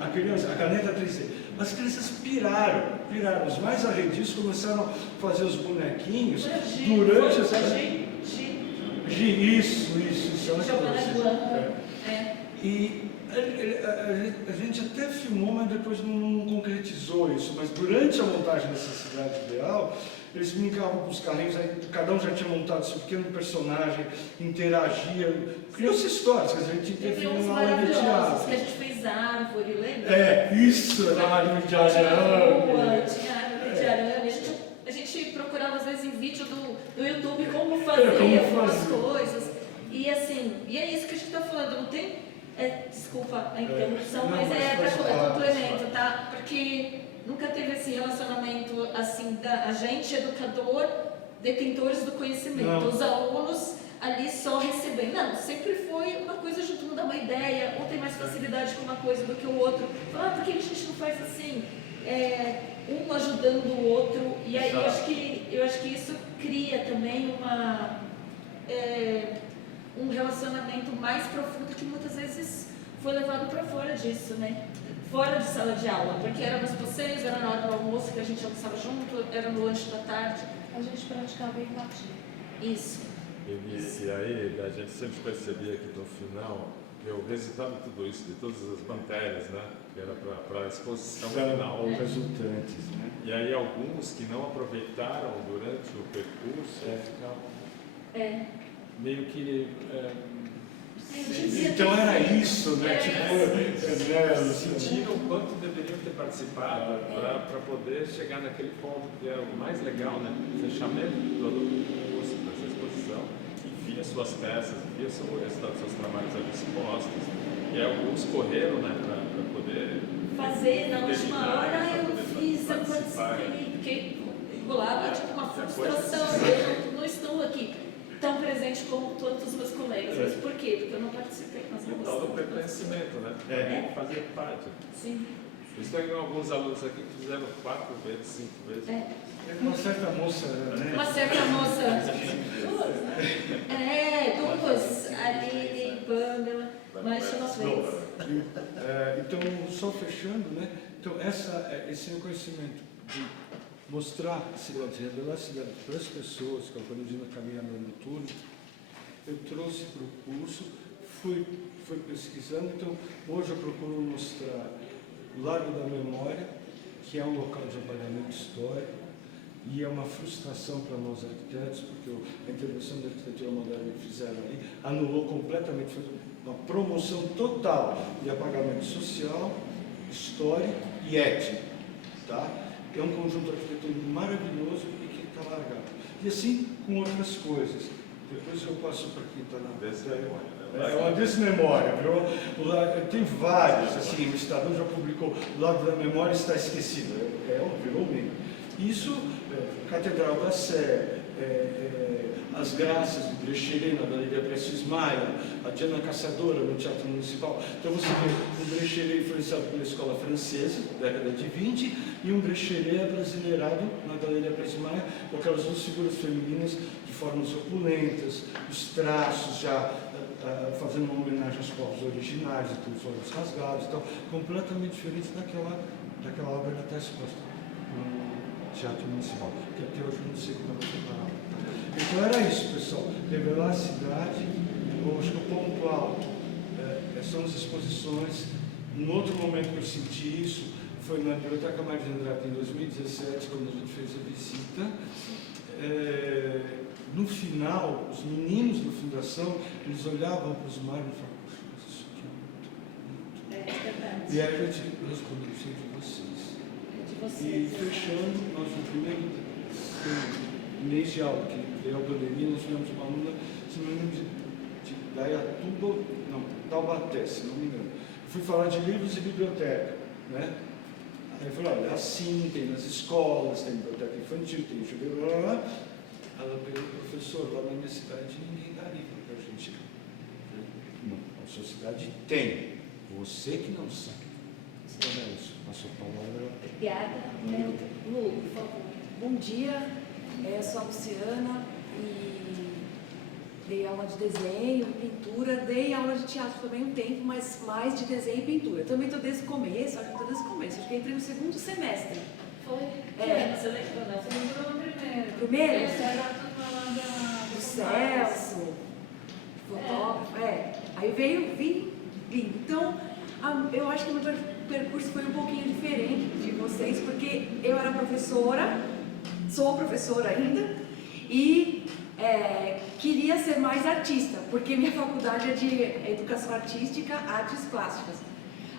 A caneta 3D. As crianças piraram. Os mais arredios começaram a fazer os bonequinhos durante essa... Isso é uma coisa. E a gente até filmou, mas depois não concretizou isso. Mas durante a montagem dessa cidade ideal, eles brincavam com os carrinhos, aí cada um já tinha montado seu pequeno personagem, interagia, criou-se histórias, quer dizer, a gente teve uma aula de teatro. Que a gente fez árvore, lembra? Isso, era árvore de arame. Tinha árvore de arame. A gente procurava às vezes em vídeo do YouTube como fazer algumas coisas. E assim, e é isso que a gente está falando, não tem... desculpa a interrupção, mas para complemento, tá? Porque nunca teve esse relacionamento assim da gente, educador, detentores do conhecimento, os alunos ali só recebendo. Não, sempre foi uma coisa junto, um dá uma ideia, um tem mais facilidade com uma coisa do que o outro. Falar, por que a gente não faz assim? Um ajudando o outro, e aí eu acho que isso cria também um relacionamento mais profundo que muitas vezes foi levado para fora disso, né? Fora de sala de aula, porque era nos passeios, era na hora do almoço que a gente almoçava junto, era no lanche da tarde. A gente praticava empatia. Isso. E aí a gente sempre percebia que no final, o resultado de tudo isso, de todas as matérias, né? Que era para a exposição final. Os resultantes, né? E aí alguns que não aproveitaram durante o percurso ficavam meio que... Então era isso, né? Sentiram o quanto deveriam ter participado para poder chegar naquele ponto que é o mais legal, né? O fechamento de todo o curso dessa exposição, e via suas peças, via o resultado dos seus trabalhos ali expostos. E aí alguns correram, né? Para poder fazer na última hora, eu participei, porque rolava tipo uma frustração, eu não aqui tão presente como todos os meus colegas. Mas por quê? Porque eu não participei, mas não O tal do gostei. pertencimento, né? É. Tem que fazer parte. Sim. Por isso tem alguns alunos aqui que fizeram 4 vezes, 5 vezes. É. Uma certa moça, né? Uma certa moça. Duas. Aline, Pamela, mas chama três. Então, só fechando, né? Então, esse reconhecimento de mostrar a cidade, revelar a cidade para as pessoas que estão aprendendo a caminhar no noturno, eu trouxe para o curso, fui pesquisando. Então, hoje eu procuro mostrar o Largo da Memória, que é um local de apagamento histórico, e é uma frustração para nós arquitetos, porque a intervenção da arquitetura moderna que fizeram aí anulou completamente, foi uma promoção total de apagamento social, histórico e étnico. Tá? É um conjunto arquitetônico maravilhoso e que está largado. E assim com outras coisas. Depois eu passo para quem está na Desmemória, né? é uma desmemória, viu? Tem vários, assim, o Estadão já publicou, o Largo da Memória está esquecido, virou meme. Isso, Catedral da Sé, As Graças, de Brecheret, na Galeria Prestes Maia, a Diana Caçadora, no Teatro Municipal. Então você vê um Brecheret influenciado pela escola francesa, década de 20, e um Brecheret abrasileirado na Galeria Prestes Maia, com aquelas duas figuras femininas de formas opulentas, os traços já fazendo uma homenagem aos povos originários, todos os olhos rasgados e tal, completamente diferente daquela obra que está exposta no Teatro Municipal, que até hoje eu não sei como ela foi parada. Então era isso, pessoal, revelar a cidade. Eu acho que o ponto alto são as exposições. No outro momento que eu senti isso foi na Biblioteca Mário de Andrade, em 2017, quando a gente fez a visita. No final, os meninos da fundação, eles olhavam para os mármores e falavam, poxa, mas isso aqui é muito. Verdade. E aí a gente respondeu, isso é de vocês. E fechando, nós no primeiro mês de aula, que veio a pandemia, nós tivemos uma aluna, se não me engano, de Dayatuba, não, Taubaté, se não me engano. Eu fui falar de livros e biblioteca, né? Aí eu falei, olha, assim, tem nas escolas, tem biblioteca infantil, tem juvenil, blá, blá, blá. Ela perguntou, professor, lá na minha cidade ninguém dá livro para a gente. Não, a sua cidade tem, você que não sabe. Então é isso, a sua palavra. Obrigada. Lu, por favor. Bom dia, eu sou a Luciana e dei aula de desenho, pintura, dei aula de teatro também um tempo, mas mais de desenho e pintura. Também estou desde o começo, acho que entrei no segundo semestre. Foi? Você lembra? Não, você lembrou no primeiro. Primeiro? Essa era a turma lá Do Celso, fotógrafo, Aí vim. Então, eu acho que o meu percurso foi um pouquinho diferente de vocês, porque eu era professora, sou professora ainda, e queria ser mais artista, porque minha faculdade é de Educação Artística, Artes Plásticas.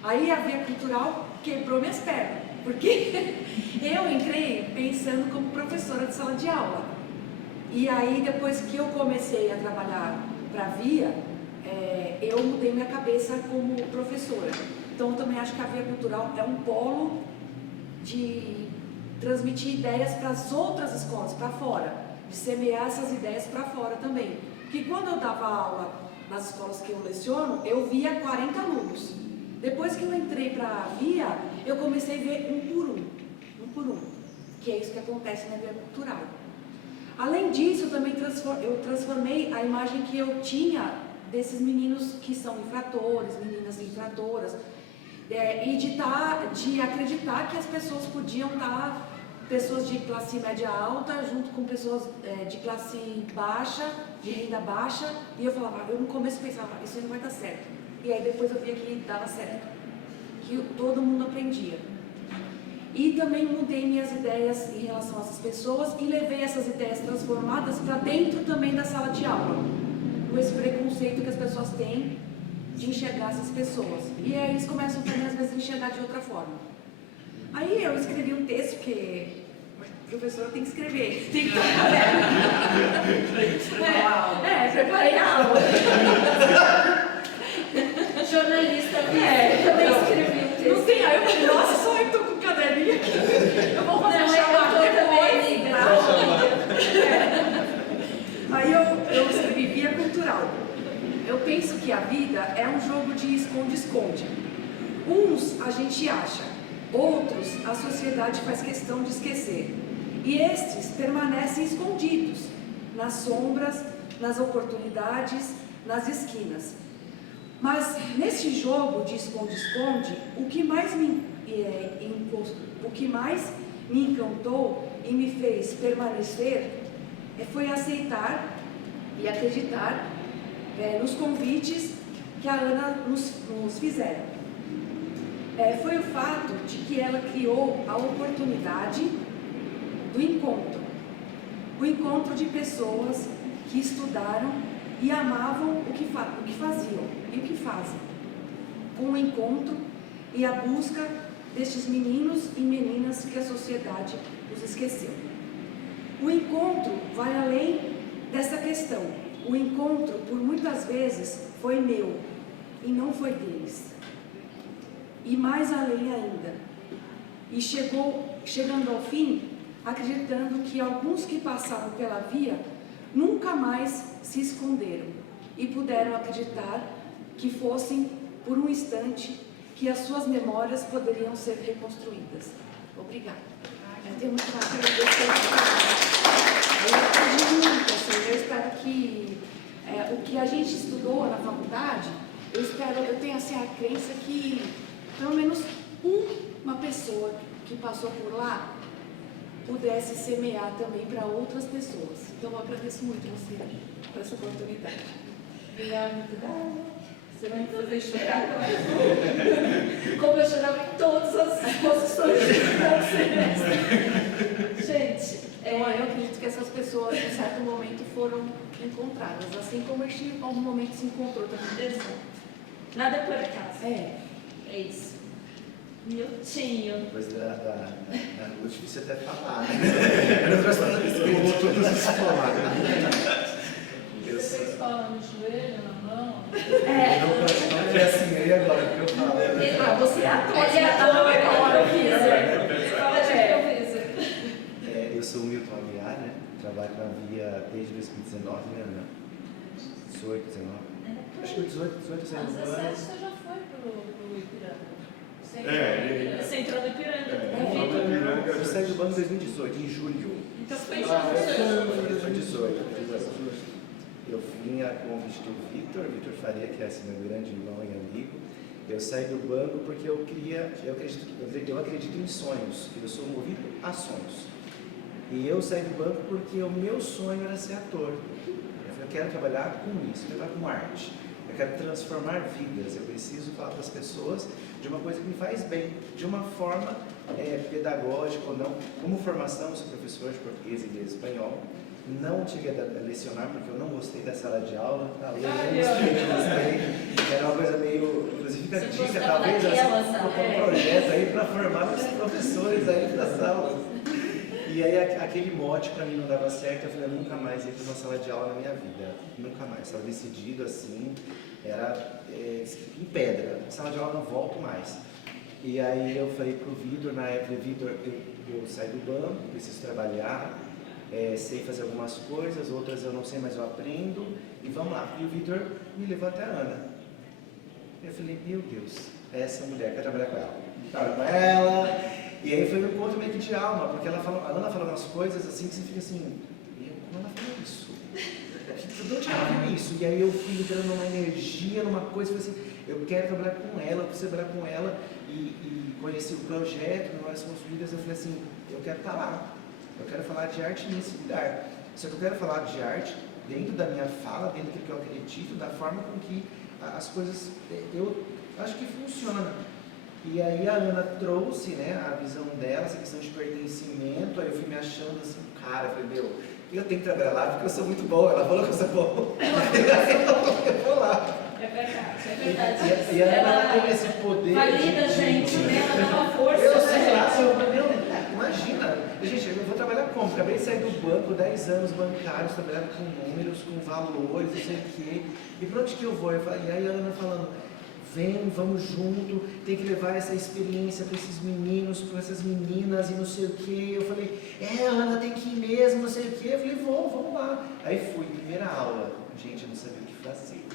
Aí a Via Cultural quebrou minhas pernas, porque eu entrei pensando como professora de sala de aula. E aí, depois que eu comecei a trabalhar para a Via, eu mudei minha cabeça como professora. Então, eu também acho que a Via Cultural é um polo de transmitir ideias para as outras escolas, para fora, de semear essas ideias para fora também. Porque quando eu dava aula nas escolas que eu leciono, eu via 40 alunos. Depois que eu entrei para a Via, eu comecei a ver um por um, que é isso que acontece na Via Cultural. Além disso, eu também transformei a imagem que eu tinha desses meninos que são infratores, meninas infratoras, de acreditar que as pessoas podiam estar, pessoas de classe média alta, junto com pessoas de classe baixa, de renda baixa, e eu falava, eu no começo pensava, isso aí não vai dar certo. E aí depois eu via que dava certo, que todo mundo aprendia. E também mudei minhas ideias em relação a essas pessoas e levei essas ideias transformadas para dentro também da sala de aula, com esse preconceito que as pessoas têm de enxergar essas pessoas. E aí eles começam também às vezes a enxergar de outra forma. Aí eu escrevi um texto, porque a professora tem que escrever, tem que estar preparei a aula. Jornalista, eu também escrevi um texto. Não tem, aí eu falei, nossa, só eu tô com um caderninho aqui. Eu vou fazer Não, um chamado eu depois. também, Aí penso que a vida é um jogo de esconde-esconde. Uns a gente acha, outros a sociedade faz questão de esquecer. E estes permanecem escondidos, nas sombras, nas oportunidades, nas esquinas. Mas nesse jogo de esconde-esconde, o que mais me encantou e me fez permanecer foi aceitar e acreditar nos convites que a Ana nos fizeram. Foi o fato de que ela criou a oportunidade do encontro. O encontro de pessoas que estudaram e amavam o que faziam e o que fazem. Com o encontro e a busca destes meninos e meninas que a sociedade os esqueceu. O encontro vai além dessa questão. O encontro, por muitas vezes, foi meu e não foi deles. E mais além ainda. E chegando ao fim, acreditando que alguns que passaram pela via nunca mais se esconderam e puderam acreditar que fossem, por um instante, que as suas memórias poderiam ser reconstruídas. Obrigada. Eu tenho muito mais a agradecer. Eu espero que o que a gente estudou na faculdade, eu tenho assim, a crença que pelo menos uma pessoa que passou por lá pudesse semear também para outras pessoas. Então, eu agradeço muito você por essa oportunidade. Obrigada. Você vai me fazer chorar. Como eu chorava em todas as exposições do semestre. Gente, eu acredito que essas pessoas, em certo momento, foram encontradas. Assim como a gente, em algum momento, se encontrou também. Exato. Nada é por acaso. É isso. Miltinho. Depois da Ruth, difícil até falar. Como todos os falaram. Você fez cola no joelho, na mão? Não foi assim, aí agora que eu falo. Você é ator, eu fiz. Fala de improviso. Eu sou o Milton Aguiar, né? Trabalho com a Via desde 2019, né, Ana? 18, 19. Acho que 18, 19 Às anos. 17 você já foi pro Ipiranga. Você entrou no Ipiranga. Eu saí do banco em 2018, em julho. Então foi Em 2018. Eu vim a convite do Vitor Faria, que é assim, meu grande irmão e amigo. Eu saí do banco porque eu acredito em sonhos, eu sou movido a sonhos. E eu saí do banco porque o meu sonho era ser ator. Eu quero trabalhar com isso, eu quero trabalhar com arte. Eu quero transformar vidas, eu preciso falar para as pessoas de uma coisa que me faz bem, de uma forma pedagógica ou não. Como formação, eu sou professor de português, inglês e espanhol. Não cheguei a lecionar porque eu não gostei da sala de aula. Era uma coisa meio, inclusive fica a dica, talvez um projeto aí para formar os professores aí das aulas. E aí aquele mote para mim não dava certo, eu falei, eu nunca mais ia para uma sala de aula na minha vida, nunca mais, estava decidido assim, era em pedra, sala de aula não volto mais. E aí eu falei pro Vitor, na época, Vitor, eu saí do banco, preciso trabalhar, sei fazer algumas coisas, outras eu não sei, mas eu aprendo, e vamos lá. E o Vitor me levou até a Ana. Eu falei, meu Deus, essa mulher, quero trabalhar com ela. Trabalho com ela. E aí foi um encontro meio que de alma, porque a Ana falou umas coisas assim que você fica assim, como ela falou isso? De onde ela viu isso? E aí eu fui entrando numa energia, numa coisa, falei assim, eu quero trabalhar com ela, eu preciso trabalhar com ela, e conheci o projeto, Memórias Construídas, eu falei assim, eu quero estar lá, eu quero falar de arte nesse lugar. Só que eu quero falar de arte dentro da minha fala, dentro do que eu acredito, da forma com que as coisas, eu acho que funciona. E aí a Ana trouxe, né, a visão dela, essa questão de pertencimento, aí eu fui me achando assim, cara, eu falei, eu tenho que trabalhar lá porque eu sou muito bom, ela falou que eu sou bom, eu vou lá. É verdade. E a Ana tem esse poder. Valida, gente, né? Ela dá uma força. Eu sei lá, imagina, gente, eu vou trabalhar como? Acabei de sair do banco, 10 anos bancários, trabalhando com números, com valores, não sei o quê, e pra onde que eu vou? E aí a Ana falando, vem, vamos junto, tem que levar essa experiência para esses meninos, para essas meninas e não sei o que. Eu falei, Ana, tem que ir mesmo, não sei o que. Eu falei, vamos lá. Aí fui, primeira aula. Gente, eu não sabia o que fazer.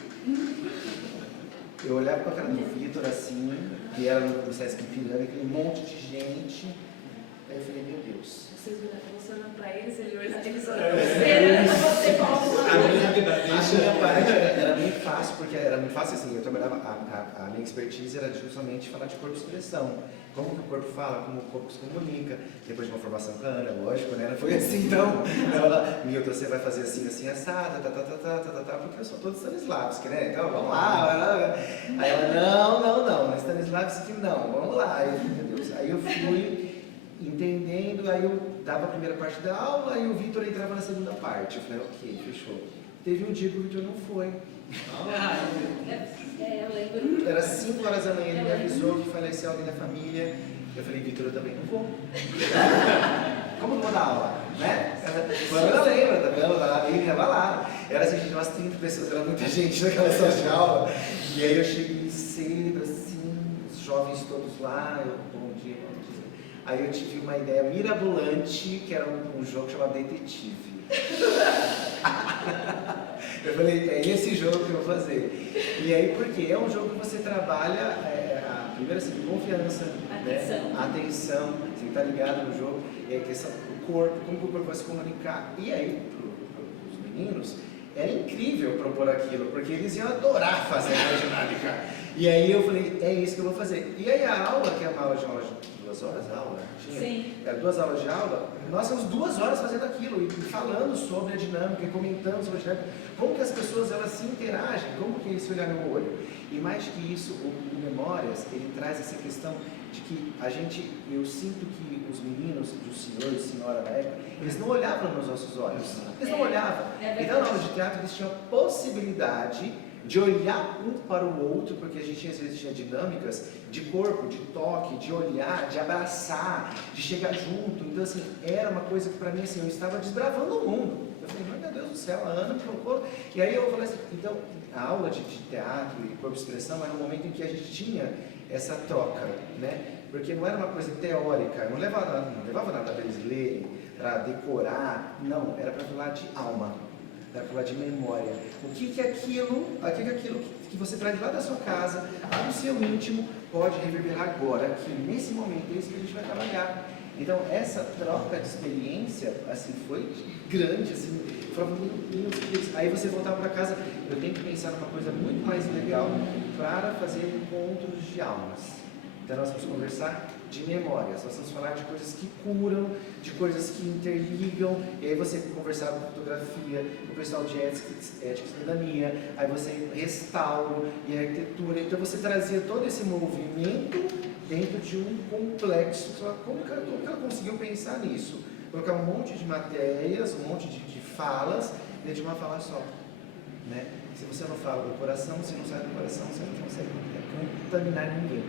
Eu olhava pra cara do Vitor assim, que era no Sesc Ipiranga, aquele monte de gente. Aí eu falei, meu Deus. Você olhando pra eles, eles olhando Esperando você falar. A minha parte era muito fácil, porque era muito fácil assim, eu trabalhava, a minha expertise era justamente falar de corpo e expressão. Como que o corpo fala, como o corpo se comunica, depois de uma formação com a Ana, lógico, né? Não foi assim, então. Ela, Milton, você vai fazer assim, assim, assada, porque eu sou todo Stanislavski, né? Então, vamos lá. Aí ela, não, Stanislavski não, vamos lá. Aí, meu Deus, aí eu fui entendendo, aí eu dava a primeira parte da aula, aí o Vitor entrava na segunda parte. Eu falei, ok, fechou. Teve um dia que o Vitor não foi. Eu lembro. Era 5 horas da manhã, ele me avisou que faleceu alguém da família. Eu falei, Vitor, eu também não vou. Como que eu vou dar aula? Né? Ela lembra, tá vendo? A Aline estava lá. Era assim, umas 30 pessoas, era muita gente naquela sala de aula. E aí eu cheguei cedo, assim, os jovens todos lá, bom dia. Aí eu tive uma ideia mirabolante, que era um jogo chamado Detetive. Eu falei, é esse jogo que eu vou fazer. E aí, porque é um jogo que você trabalha, primeiro assim, confiança, Atenção. né? Atenção, você está ligado no jogo, e a questão do corpo, como que o corpo vai se comunicar. E aí, para os meninos, era incrível propor aquilo, porque eles iam adorar fazer a dinâmica. E aí eu falei, é isso que eu vou fazer. E aí a aula, que é uma aula de 2 horas a aula, tinha? Sim. Era 2 aulas de aula, nós temos 2 horas fazendo aquilo, e falando sobre a dinâmica, e comentando sobre a dinâmica, como que as pessoas elas se interagem, como que é esse olhar no olho. E mais que isso, o Memórias, ele traz essa questão de que eu sinto que os meninos, os senhores e senhora da época, eles não olhavam nos nossos olhos, eles não olhavam. Então na aula de teatro eles tinham a possibilidade de olhar um para o outro, porque a gente às vezes tinha dinâmicas de corpo, de toque, de olhar, de abraçar, de chegar junto. Então assim, era uma coisa que para mim assim, eu estava desbravando o mundo. Eu falei, meu Deus do céu, a Ana me colocou. E aí eu falei assim, então a aula de teatro e corpo de expressão era um momento em que a gente tinha essa troca, né? Porque não era uma coisa teórica, não levava nada para eles lerem, para decorar, não, era para falar de alma. Para falar de memória. O que aquilo que você traz lá da sua casa, lá no seu íntimo, pode reverberar agora, aqui, nesse momento, é isso que a gente vai trabalhar. Então, essa troca de experiência, assim, foi grande, assim, aí você voltava para casa, eu tenho que pensar numa coisa muito mais legal para fazer encontros de almas. Então nós vamos conversar de memórias, nós vamos falar de coisas que curam, de coisas que interligam, e aí você conversava com fotografia, com o pessoal de ética e cidadania, aí você restauro e arquitetura, então você trazia todo esse movimento dentro de um complexo. Como que ela conseguiu pensar nisso? Colocar um monte de matérias, um monte de falas dentro de uma fala só, né? Se você não fala do coração, se não sai do coração, você não consegue contaminar ninguém.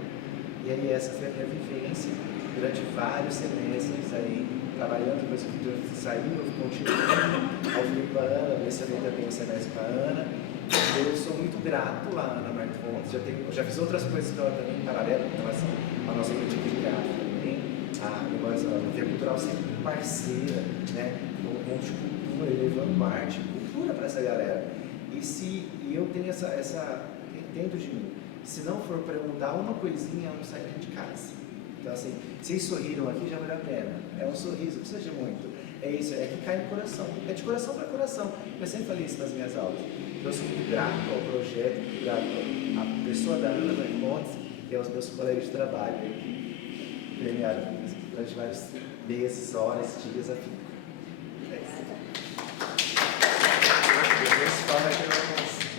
E aí essa foi a minha vivência durante vários semestres aí, trabalhando, depois que eu saí, eu continuei, aí fui para a Ana, mencionei também o semestre para a Ana. Eu sou muito grato lá na Marco Pontes, já fiz outras coisas com ela também, em paralelo com relação à nossa política de teatro também. A Via Cultural sempre parceira, né? Um monte de cultura, levando arte, cultura para essa galera. E eu tenho essa dentro de mim. Se não for para eu mudar uma coisinha, eu não saio de casa. Então, assim, vocês sorriram aqui, já vale a pena. É um sorriso, não precisa de muito. É isso, é que cai no coração. É de coração para coração. Eu sempre falei isso nas minhas aulas. Então, eu sou muito grato ao projeto, muito grato à pessoa da Ana Pontes e aos meus colegas de trabalho que premiaram durante vários meses, horas, dias a fim. Deus fala que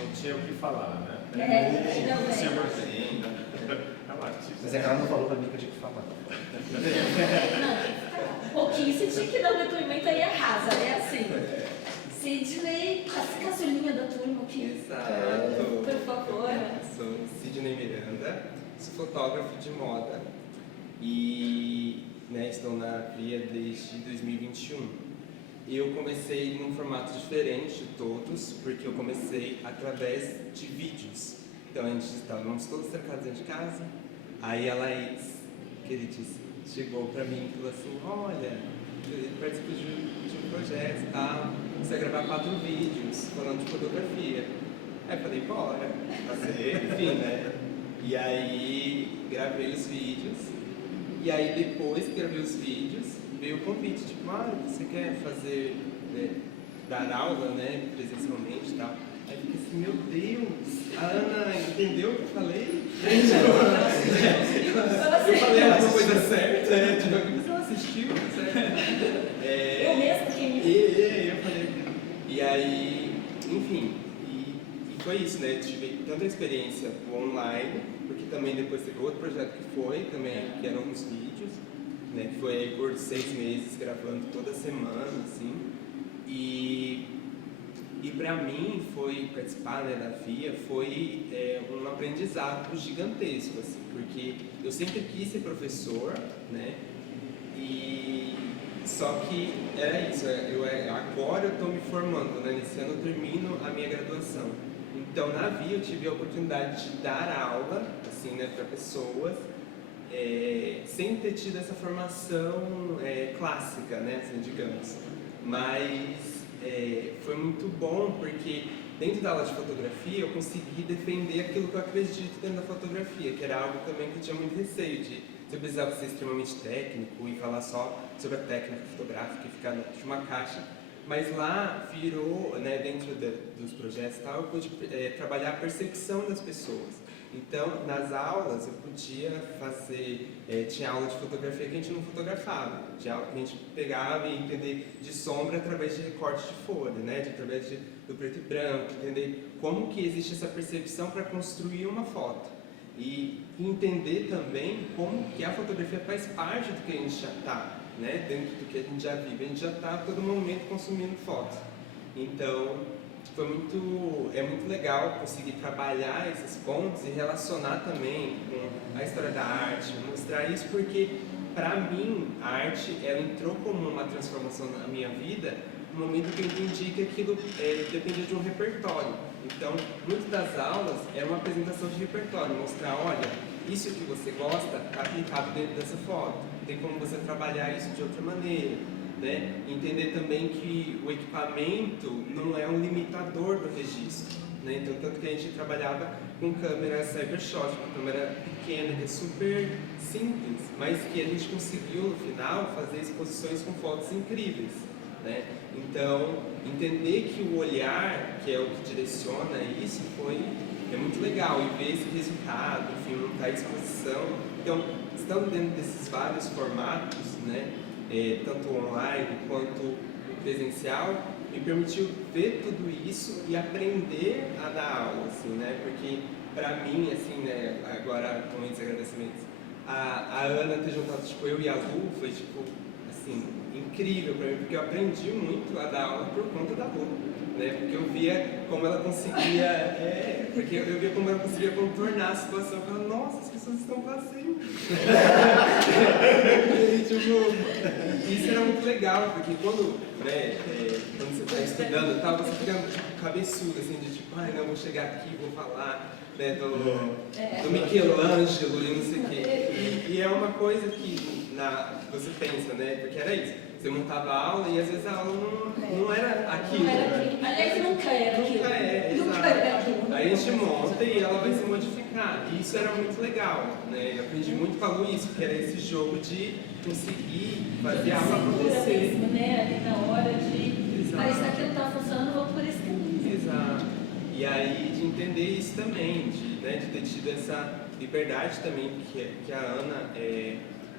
não tinha o que falar, né? Ainda bem. Mas é que ela não falou para mim que eu tinha que falar. Um pouquinho, você tinha que dar um depoimento aí arrasa, é assim. Sidney, a caçulinha da turma aqui. Exato. Por favor. Sou Sidney Miranda, sou fotógrafo de moda e estou na Via desde 2021. Eu comecei num formato diferente de todos, porque eu comecei através de vídeos. Então a gente estávamos todos cercados dentro de casa, aí a Laís, queridíssima, chegou para mim e falou assim, olha, eu participo de um projeto e tal, você vai gravar 4 vídeos falando de fotografia. Aí eu falei, bora fazer, enfim, né? E aí gravei os vídeos, e aí depois que gravei os vídeos, veio o convite, tipo, você quer fazer, né, dar aula, né, presencialmente e tal? Aí eu fiquei assim, meu Deus, a Ana entendeu o que eu falei? Eu falei alguma coisa certa, tipo, ela assistiu, certo? Eu mesmo que Eu falei. E aí, enfim, e foi isso, né? Eu tive tanta experiência online, porque também depois teve outro projeto que foi, também, que eram os vídeos, né? Que foi aí por 6 meses, gravando toda semana, assim. E para mim, foi participar, né, da FIA, foi um aprendizado gigantesco, assim, porque eu sempre quis ser professor, né? Só que era isso, agora eu estou me formando, né? Nesse ano eu termino a minha graduação. Então, na VIA eu tive a oportunidade de dar aula, assim, né, para pessoas, sem ter tido essa formação clássica, né, assim, digamos. Mas foi muito bom, porque dentro da aula de fotografia eu consegui defender aquilo que eu acredito dentro da fotografia, que era algo também que eu tinha muito receio de eu precisava ser extremamente técnico e falar só sobre a técnica fotográfica e ficar dentro de uma caixa. Mas lá virou, né, dentro dos projetos e tal, eu pude trabalhar a percepção das pessoas. Então, nas aulas, eu podia fazer... tinha aula de fotografia que a gente não fotografava. Tinha aula que a gente pegava e entender de sombra através de recorte de folha, né, através do preto e branco, entender como que existe essa percepção para construir uma foto. E entender também como que a fotografia faz parte do que a gente já está, né? Dentro do que a gente já vive. A gente já está a todo momento consumindo fotos. Então, é muito legal conseguir trabalhar esses pontos e relacionar também com a história da arte, mostrar isso, porque para mim a arte ela entrou como uma transformação na minha vida no momento que eu entendi que aquilo dependia de um repertório. Então, muitas das aulas era uma apresentação de repertório, mostrar, olha, isso que você gosta está aplicado dentro dessa foto, tem como você trabalhar isso de outra maneira, né? Entender também que o equipamento não é um limitador do registro, né? Então, tanto que a gente trabalhava com câmera Cybershot, uma câmera pequena, que é super simples, mas que a gente conseguiu, no final, fazer exposições com fotos incríveis, né? Então, entender que o olhar, que é o que direciona isso, é muito legal, e ver esse resultado, enfim, montar a exposição. Então, estando dentro desses vários formatos, né, tanto online quanto presencial, me permitiu ver tudo isso e aprender a dar aula, assim, né, porque para mim, assim, né, agora com esses agradecimentos, a Ana ter juntado, tipo, eu e a Lu, foi, tipo, assim, incrível para mim, porque eu aprendi muito a dar aula por conta da Lu, né? Porque eu via como ela conseguia, contornar a situação. Eu falava, nossa, as pessoas estão fazendo. E, tipo, isso era muito legal, porque quando você está estudando, você fica cabeçudo, assim, de tipo, não, vou chegar aqui, vou falar, né, do Michelangelo e não sei o quê. E é uma coisa que você pensa, né? Porque era isso. Você montava a aula e às vezes a aula não era aquilo. Aliás, nunca era aquilo. Nunca é, exato. Aí a gente monta e ela vai se modificar. E isso era muito legal, né? Eu aprendi muito com a Luiz, que era esse jogo de conseguir fazer a aula acontecer. Mesmo, né? Ali na hora de... Isso aqui não está funcionando, vou por esse caminho. Exato. E aí de entender isso também, de ter tido essa liberdade também que a Ana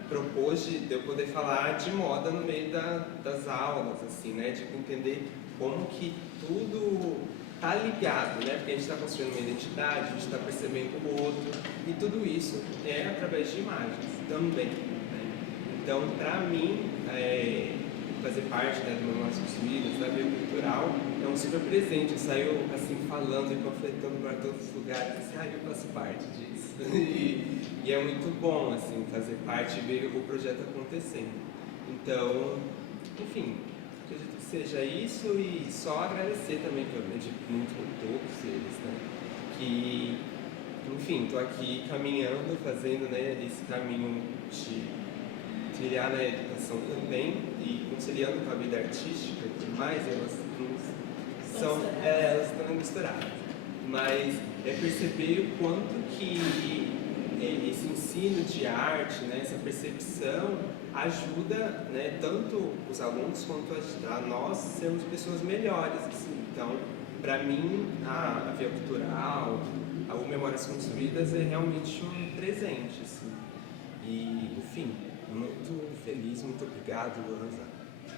propôs de eu poder falar de moda no meio das aulas, assim, né? De entender como que tudo está ligado, né? Porque a gente está construindo uma identidade, a gente está percebendo o outro, e tudo isso é através de imagens também, né? Então, para mim, fazer parte, né, do Memórias Construídas, da Via Cultural, é um super presente. Eu saio assim, falando e panfletando para todos os lugares, assim, eu faço parte disso. E é muito bom, assim, fazer parte e ver o projeto acontecendo. Então, enfim, acredito que seja isso, e só agradecer também, que eu aprendi muito com todos eles, né? Que, enfim, estou aqui caminhando, fazendo, né, esse caminho de trilhar na educação também e conciliando com a vida artística e tudo mais, elas estão misturadas. mas é perceber o quanto que esse ensino de arte, né, essa percepção ajuda, né, tanto os alunos quanto a nós sermos pessoas melhores. Assim. Então, para mim, a Via Cultural, o Memórias Construídas é realmente um presente. Assim. E, enfim, muito feliz, muito obrigado, Luana.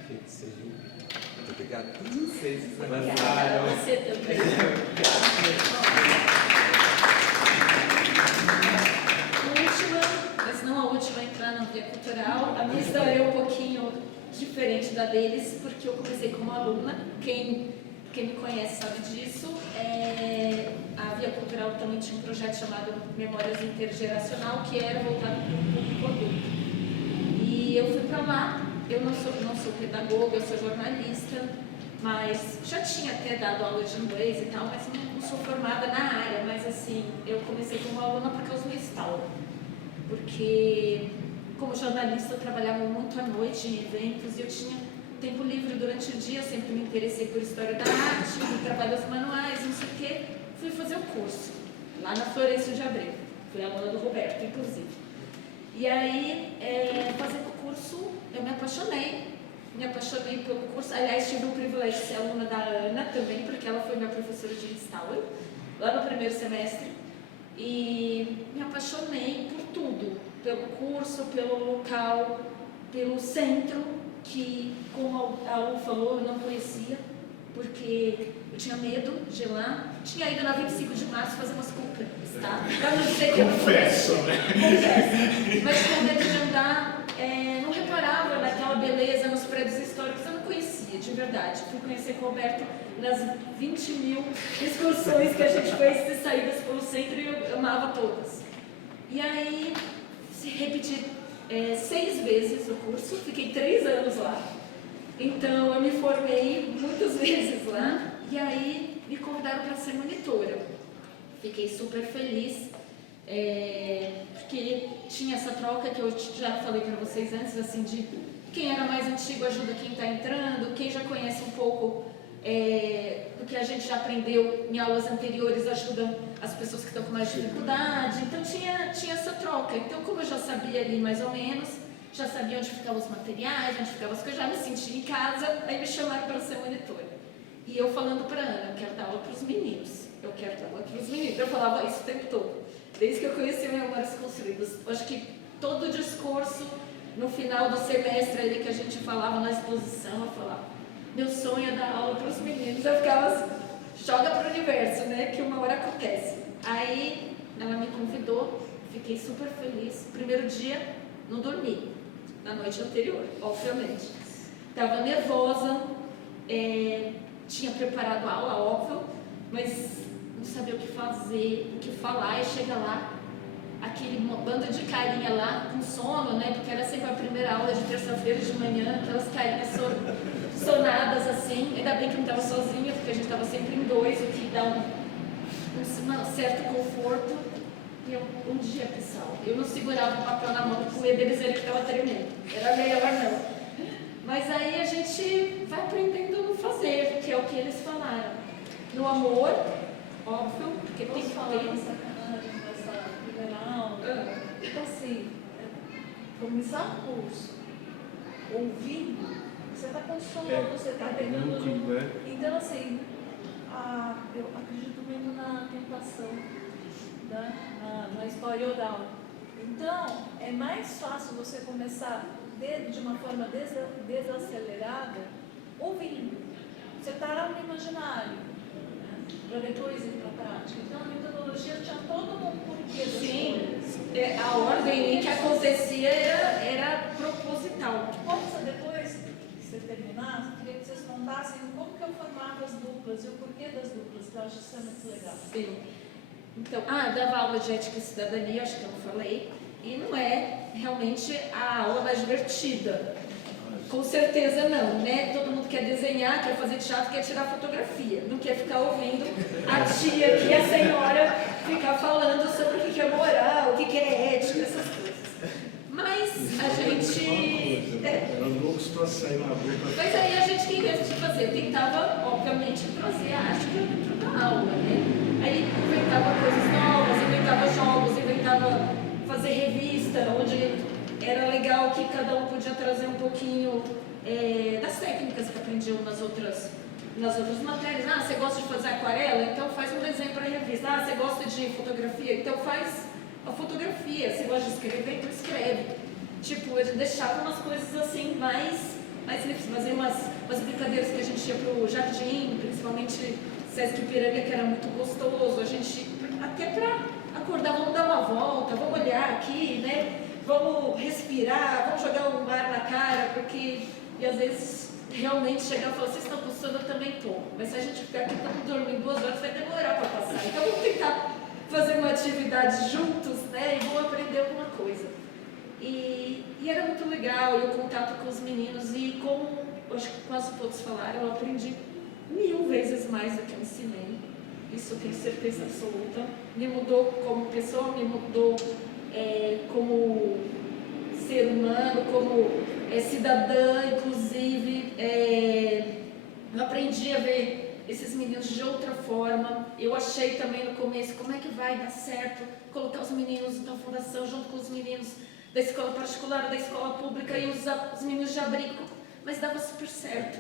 Muito obrigado a todos vocês. Obrigada a você também. Mas não a última a entrar na Via Cultural, a minha história é um pouquinho diferente da deles, porque eu comecei como aluna. Quem me conhece sabe disso. A Via Cultural também tinha um projeto chamado Memórias Intergeracional, que era voltado para o público adulto. E eu fui para lá. Eu não sou pedagoga, eu sou jornalista, mas já tinha até dado aula de inglês e tal, mas não sou formada na área. Mas assim, eu comecei como aluna por causa do restauro. Porque, como jornalista, eu trabalhava muito à noite em eventos e eu tinha tempo livre durante o dia. Eu sempre me interessei por história da arte, por trabalhos manuais, não sei o quê. Fui fazer o curso, lá na Florencio de Abreu. Fui aluna do Roberto, inclusive. E aí, fazendo o curso, eu me apaixonei pelo curso. Aliás, tive o privilégio de ser aluna da Ana também, porque ela foi minha professora de restauro, lá no primeiro semestre. E me apaixonei por tudo, pelo curso, pelo local, pelo centro, que, como a Lu falou, eu não conhecia, porque eu tinha medo de ir lá. Tinha ido na 25 de março fazer umas compras, tá? Pra não dizer que Confesso, né? Confesso. Mas tinha medo de andar, não reparava naquela beleza nos prédios históricos, eu não conhecia, de verdade. Fui conhecer com o Roberto nas 20 mil excursões que a gente fez de saídas pelo centro e eu amava todas. E aí, repeti 6 vezes o curso, fiquei 3 anos lá. Então, eu me formei muitas vezes lá e aí me convidaram para ser monitora. Fiquei super feliz, porque tinha essa troca que eu já falei para vocês antes, assim, de quem era mais antigo ajuda quem está entrando, quem já conhece um pouco do que a gente já aprendeu em aulas anteriores ajuda as pessoas que estão com mais dificuldade. Então tinha essa troca. Então, como eu já sabia ali mais ou menos, já sabia onde ficavam os materiais, onde ficavam as coisas, já me sentia em casa, aí me chamaram para ser monitora. E eu falando para a Ana, eu quero dar aula para os meninos, eu quero dar aula para os meninos. Eu falava isso o tempo todo, desde que eu conheci o Memórias Construídas. Acho que todo o discurso, no final do semestre ali que a gente falava na exposição, eu falava, meu sonho é dar aula para os meninos. Eu ficava assim, joga para o universo, né, que uma hora acontece. Aí ela me convidou, fiquei super feliz. Primeiro dia, não dormi, na noite anterior, obviamente. Estava nervosa, tinha preparado a aula, óbvio, mas não sabia o que fazer, o que falar, e chega lá, aquele bando de carinha lá, com sono, né, porque era sempre a primeira aula de terça-feira de manhã, aquelas carinhas sonadas assim. Ainda bem que não estava sozinha, porque a gente estava sempre em 2, o que dá um certo conforto. E um dia, pessoal, eu não segurava o papel na mão, com medo deles verem que estava tremendo. Era melhor não. Mas aí a gente vai aprendendo a fazer, que é o que eles falaram. No amor, óbvio, porque tem que falar uma sacanagem dessa primeira aula. Tipo assim, começar o curso, ouvindo, você está com sono, você está pegando. Né? Então, assim, eu acredito mesmo na tentação, né? Na história oral. Então, é mais fácil você começar de uma forma desacelerada, ouvindo. Você está no imaginário, né? Para depois ir para a prática. Então, a metodologia tinha todo um porquê das coisas. A ordem que acontecia era proposital. Depois que você terminasse, eu queria que vocês contassem como que eu formava as duplas e o porquê das duplas, que eu acho isso muito legal. Sim. Então, dava aula de ética e cidadania, acho que eu não falei, e não é realmente a aula mais divertida. Com certeza não, né? Todo mundo quer desenhar, quer fazer teatro, quer tirar fotografia, não quer ficar ouvindo a tia aqui, a senhora, ficar falando sobre o que é moral, o que é ética, essas coisas. Mas a gente... Era louco situação na boca. Mas aí a gente, o que a gente fazia? Eu tentava, obviamente, trazer a arte para dentro da aula, né? Aí revista, onde era legal que cada um podia trazer um pouquinho das técnicas que aprendiam nas outras matérias. Ah, você gosta de fazer aquarela? Então faz um desenho para a revista. Ah, você gosta de fotografia? Então faz a fotografia. Você gosta de escrever? Então escreve. Tipo, eles deixavam umas coisas assim mais simples, fazer umas brincadeiras que a gente ia pro jardim, principalmente Sesc Ipiranga, que era muito gostoso. A gente, até para acordar, vamos dar uma volta, vamos olhar aqui, né? Vamos respirar, vamos jogar um ar na cara, porque, e às vezes, realmente chegar e falar, vocês estão coçando, eu também estou. Mas se a gente ficar aqui dormindo 2 horas, vai demorar para passar. Então vamos tentar fazer uma atividade juntos, né? E vamos aprender alguma coisa. E era muito legal, e o contato com os meninos, e como acho que quase todos falaram, eu aprendi 1000 vezes mais do que eu ensinei. Isso eu tenho certeza absoluta. Me mudou como pessoa, me mudou como ser humano, como cidadã, inclusive. Eu aprendi a ver esses meninos de outra forma. Eu achei também no começo como é que vai dar certo colocar os meninos da fundação junto com os meninos da escola particular, da escola pública, e os meninos de abrigo, mas dava super certo.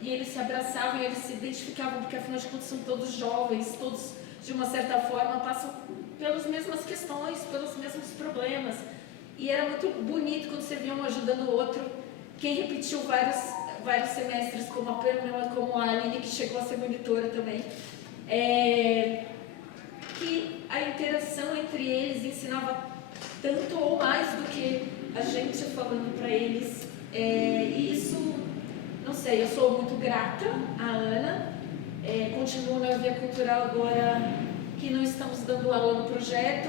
E eles se abraçavam e eles se identificavam, porque afinal de contas são todos jovens, todos de uma certa forma passam pelas mesmas questões, pelos mesmos problemas. E era muito bonito quando você via um ajudando o outro. Quem repetiu vários semestres, como a Pamela, como a Aline, que chegou a ser monitora também, que a interação entre eles ensinava tanto ou mais do que a gente falando para eles. E isso, não sei, eu sou muito grata à Ana. Continuo na Via Cultural agora, que não estamos dando aula no projeto,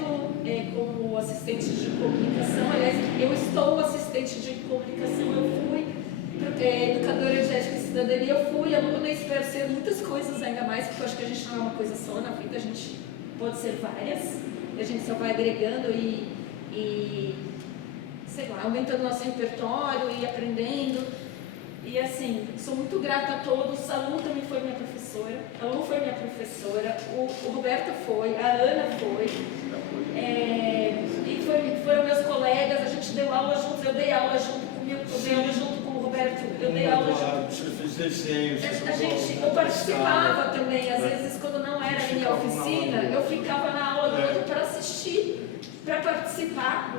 como assistente de comunicação. Aliás, eu estou assistente de comunicação, eu fui educadora de ética e cidadania, eu fui aluna e espero ser muitas coisas ainda mais, porque eu acho que a gente não é uma coisa só na vida, a gente pode ser várias, a gente só vai agregando e sei lá, aumentando nosso repertório e aprendendo. E assim, sou muito grata a todos. A Lu também foi minha professora, a Lu foi minha professora, o Roberto foi, a Ana foi, e foram meus colegas, a gente deu aula juntos, eu dei aula junto com o Milton, eu dei aula junto com o Roberto, eu dei aula junto. Você fez desenhos, Eu participava também, às vezes quando não era a minha oficina, eu ficava na aula do outro para assistir, para participar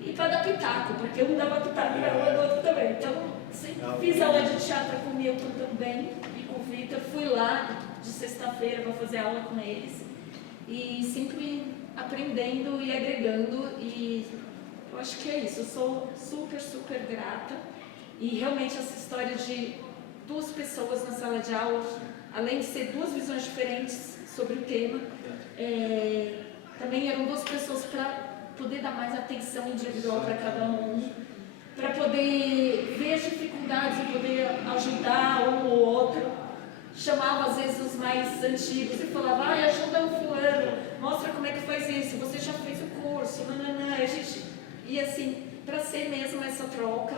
e para dar pitaco, porque eu dava pitaco na aula do outro também. Então, sempre fiz aula de teatro com o Milton também e com o Vitor. Fui lá de sexta-feira para fazer aula com eles e sempre aprendendo e agregando. E eu acho que é isso. Eu sou super, super grata. E realmente essa história de 2 pessoas na sala de aula, além de ser 2 visões diferentes sobre o tema, também eram 2 pessoas para poder dar mais atenção individual para cada um, para poder ver as dificuldades e poder ajudar um ou outro. Chamava às vezes os mais antigos e falava, ajuda o fulano, mostra como é que faz isso, você já fez o curso, a gente ia assim, para ser mesmo essa troca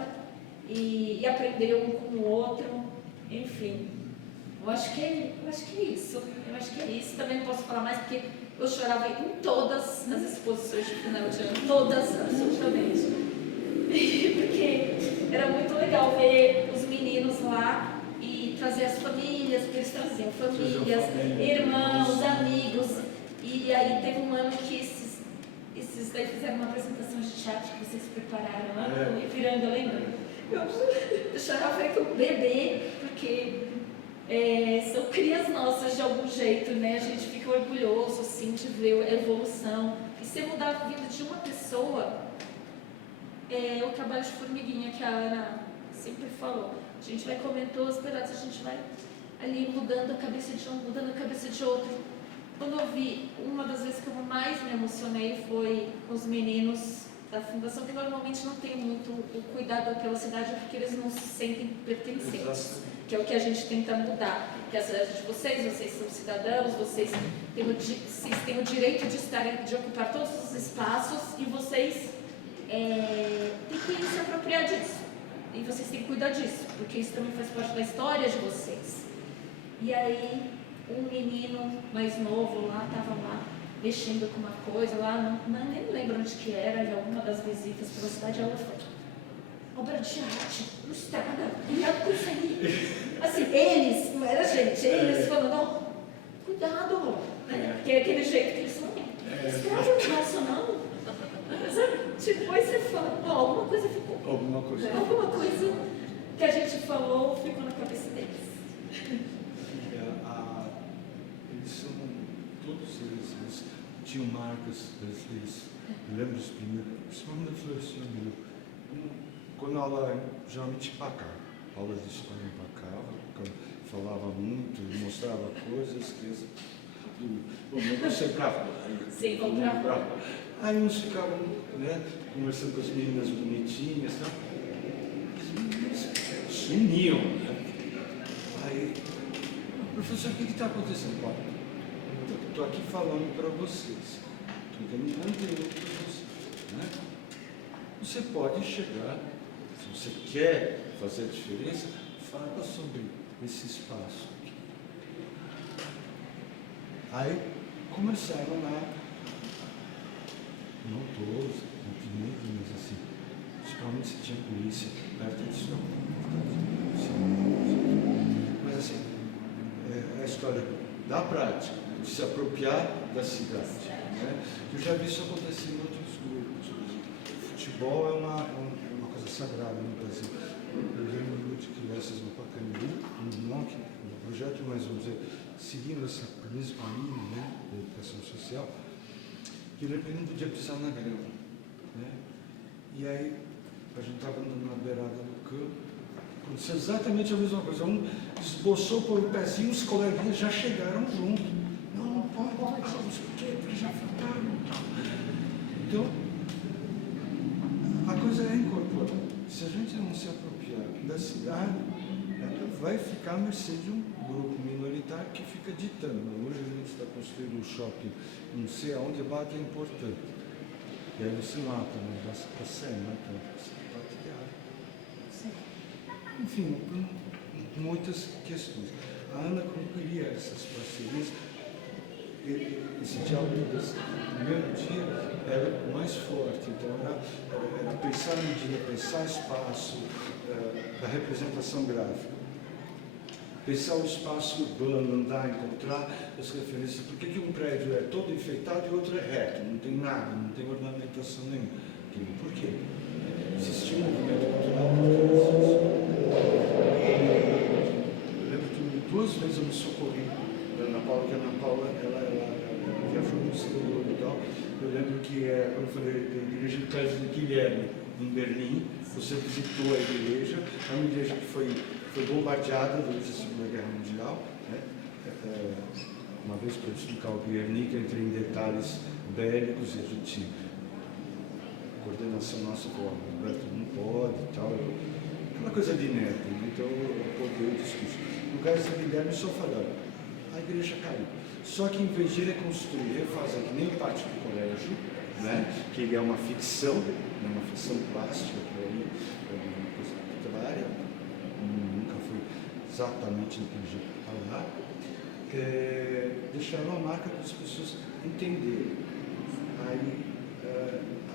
e aprender um com o outro, enfim. Eu acho que é isso. Também não posso falar mais porque eu chorava em todas as exposições de final de ano, todas, absolutamente. Porque era muito legal ver os meninos lá e trazer as famílias, porque eles traziam famílias, irmãos, amigos. E aí teve um ano que esses daí fizeram uma apresentação de teatro que vocês prepararam lá no Ipiranga, lembra? Eu chorava feito um bebê, porque são crias nossas de algum jeito, né? A gente fica orgulhoso assim, de ver a evolução. E se mudar a vida de uma pessoa, é o trabalho de formiguinha que a Ana sempre falou. A gente vai comendo os pedaços, a gente vai ali mudando a cabeça de um, mudando a cabeça de outro. Quando eu vi, uma das vezes que eu mais me emocionei foi com os meninos da fundação, que normalmente não tem muito o cuidado pela cidade, porque eles não se sentem pertencentes, que é o que a gente tenta mudar. Que a cidade de vocês são cidadãos, vocês têm o direito de ocupar todos os espaços e vocês têm que se apropriar disso. E vocês têm que cuidar disso, porque isso também faz parte da história de vocês. E aí, um menino mais novo lá, estava lá, mexendo com uma coisa lá, nem lembro onde que era, de alguma das visitas pela cidade, ela falou, obra de arte, ilustrada, cuidado com isso aí. Assim, eles, não era a gente, eles falando, não, cuidado, né? Porque é aquele jeito que eles falam, escreve o troço não. Sabe? Tipo, aí você fala, ó, alguma coisa ficou. Alguma coisa. Alguma coisa que a gente falou ficou na cabeça deles. Eles são, todos eles tinham marcas, eles lembro dos primeiros, principalmente da Floreciano. Quando a aula, geralmente empacava, aulas de história empacava, falava muito, mostrava coisas, crianças, o negócio é bravo. Sim, vamos pra Aí uns ficavam, né, conversando com as meninas bonitinhas, tá? As meninas sumiam, né? Aí, professor, o que está acontecendo? Estou aqui falando para vocês, estou dando conteúdo para vocês, né? Você pode chegar, se você quer fazer a diferença, fala sobre esse espaço aqui. Aí começaram lá, não todos, mas assim, principalmente se tinha polícia perto disso, não. Mas assim, é a história da prática, de se apropriar da cidade. Né? Eu já vi isso acontecer em outros grupos. O futebol é uma coisa sagrada no Brasil. Eu lembro de crianças no Pacaembu, no MOC, no projeto, mas vamos dizer, seguindo essa mesma linha, né, da educação social, que de repente podia pisar na grama. Né? E aí, a gente estava andando na beirada do campo, aconteceu exatamente a mesma coisa. Um esboçou por um pezinho, os coleguinhas já chegaram junto. Não pode, não sei o quê, porque já faltaram. Então, a coisa é incorporar. Se a gente não se apropriar da cidade, ela vai ficar à mercê de um grupo minoritário que fica ditando. Hoje a gente está construindo um shopping, não sei aonde, o debate é importante. E aí você mata, né? Está sendo, né? Debate de área. Enfim, muitas questões. A Ana concluía essas parcerias. Esse diálogo desse primeiro dia era o mais forte. Então, era pensar medida, pensar espaço da representação gráfica. Pensar o espaço urbano, andar, encontrar as referências. Por que um prédio é todo enfeitado e outro é reto? Não tem nada, não tem ornamentação nenhuma. Por quê? Existia um movimento cultural por trás disso. Eu lembro que 2 vezes eu me socorri da Ana Paula, porque a Ana Paula ela viajou no exterior e tal. Eu lembro que, quando eu falei da igreja de Kaiser Guilherme, em Berlim, você visitou a igreja, é uma igreja que foi bombardeada durante a Segunda Guerra Mundial. Né? Uma vez, para explicar o Guernica, entrei em detalhes bélicos e a gente, a coordenação nossa falou, Roberto, não pode e tal. Aquela coisa de nerd, né? Então eu apoiei o discurso. No caso da Guilherme, só falaram, a igreja caiu. Só que em vez de reconstruir, refazer que nem o pátio do colégio, né? Que ele é uma ficção, né? Uma ficção plástica, que aí é uma coisa literária, nunca foi exatamente daquele jeito que está lá, deixaram uma marca para as pessoas entenderem. Aí,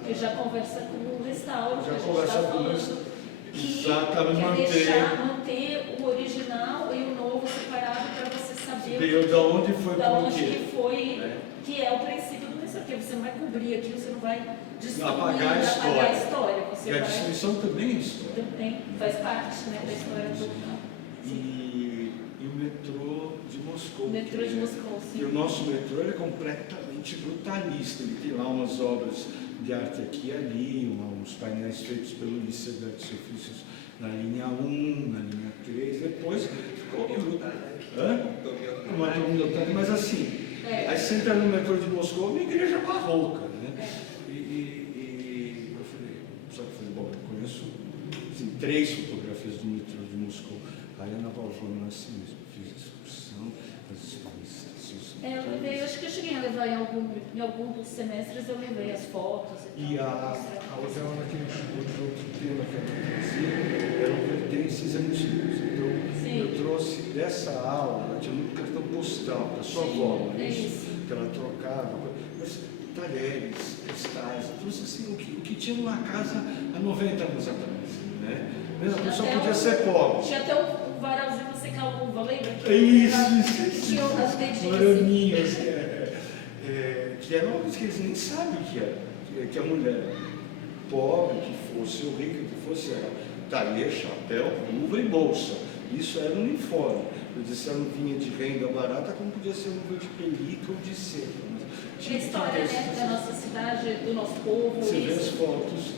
que já conversa com o restauro, já que a gente conversa está com falando, exatamente, quer manter o original e o novo separado para você saber de onde foi, da onde por quê? que foi, que é o princípio do restauro, porque você não vai cobrir aqui, você não vai destruir, apagar a história. Você E a vai, destruição também é história. também faz parte, né, da história do E o metrô de Moscou. o metrô de Moscou, E sim. o nosso metrô ele é completamente brutalista. Ele tem lá umas obras de arte aqui e ali, uns painéis feitos pelo Liceu de Artes e Ofícios na linha 1, na linha 3, depois ficou mas assim, aí você entra no metrô de Moscou, uma igreja barroca, né? E eu falei, só que eu falei, bom, eu conheço assim, 3 fotografias do metrô de Moscou. Aí a Ana Paula falou, não é assim mesmo, fiz a excursão, as exposições. Eu levei, acho que eu cheguei a levar em algum dos semestres, eu levei as fotos E a outra aula que a gente chegou de outro tema que eu trazia eram pertences antigos. Então, eu trouxe dessa aula, tinha muito cartão postal da sua avó, é isso. que ela trocava. mas talheres, cristais, tudo assim, o que tinha numa casa há 90 anos atrás. Né? A pessoa podia ser pobre. Tinha até um varalzinho pra secar a uva, lembra? Isso. Tinha umas dedinhas. Baraninhas, que eram obras que eles nem sabem que a mulher pobre que fosse, ou rica que fosse, era talher, chapéu, luva e bolsa. Isso era um uniforme. Eu disse, ela não vinha de renda barata, como podia ser luva de pelica ou de seda. A história, né, da nossa cidade, do nosso povo. Você vê as fotos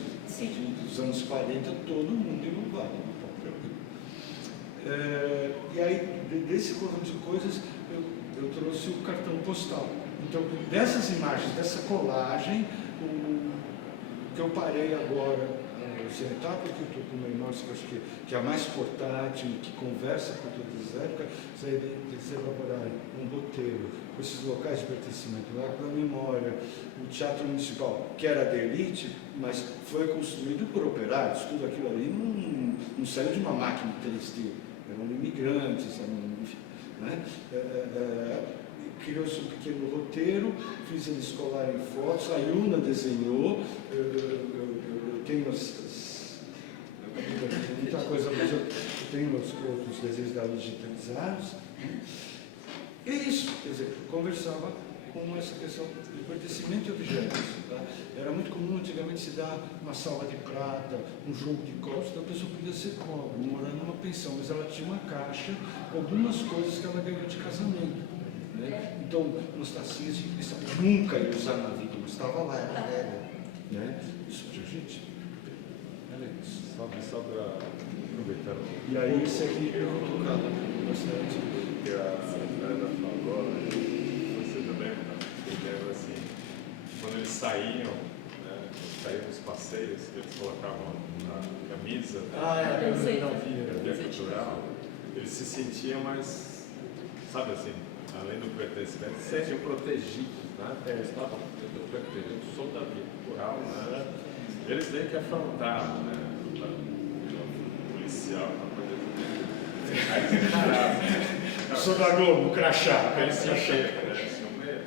dos anos 40, todo mundo enluvado. E aí, desse conjunto de coisas, eu trouxe o cartão postal. Então, dessas imagens, dessa colagem, o que eu parei agora sentar, porque eu estou com uma imagem que eu acho que é a mais portátil, que conversa com todas as épocas, eles elaborarem um roteiro com esses locais de pertencimento, lá da memória, o Teatro Municipal, que era da elite, mas foi construído por operários, tudo aquilo ali não saiu de uma máquina 3D, eram imigrantes, enfim, né? Criou-se um pequeno roteiro, fiz eles colarem fotos, a Yuna desenhou, eu tenho muita coisa, mas eu tenho os outros desenhos dela digitalizados. E é isso, quer dizer, conversava com essa questão de pertencimento de objetos. Tá? Era muito comum antigamente se dar uma salva de prata, um jogo de copas, então a pessoa podia ser pobre, morar numa pensão, mas ela tinha uma caixa com algumas coisas que ela ganhou de casamento. Né? Então, umas tacinhas de cristal, nunca ia usar na vida, mas estava lá, era velha. Né? Isso, gente, olha isso. Só para aproveitar. E aí, isso aqui eu vou tocar bastante. Que a Ana falou, você também, entendeu assim, quando eles saíam, né, saíam dos passeios, que eles colocavam na camisa, camisa cultural, eles se sentiam mais, sabe assim, além do pertencimento, se sentiam protegidos, né? Eles estavam protegidos, eu sou da vida cultural, né? Eles meio que afrontavam, né? O policial, uma coisa assim. Aí eles encaravam. Sou da Globo, crachá. Eles tinham medo, né?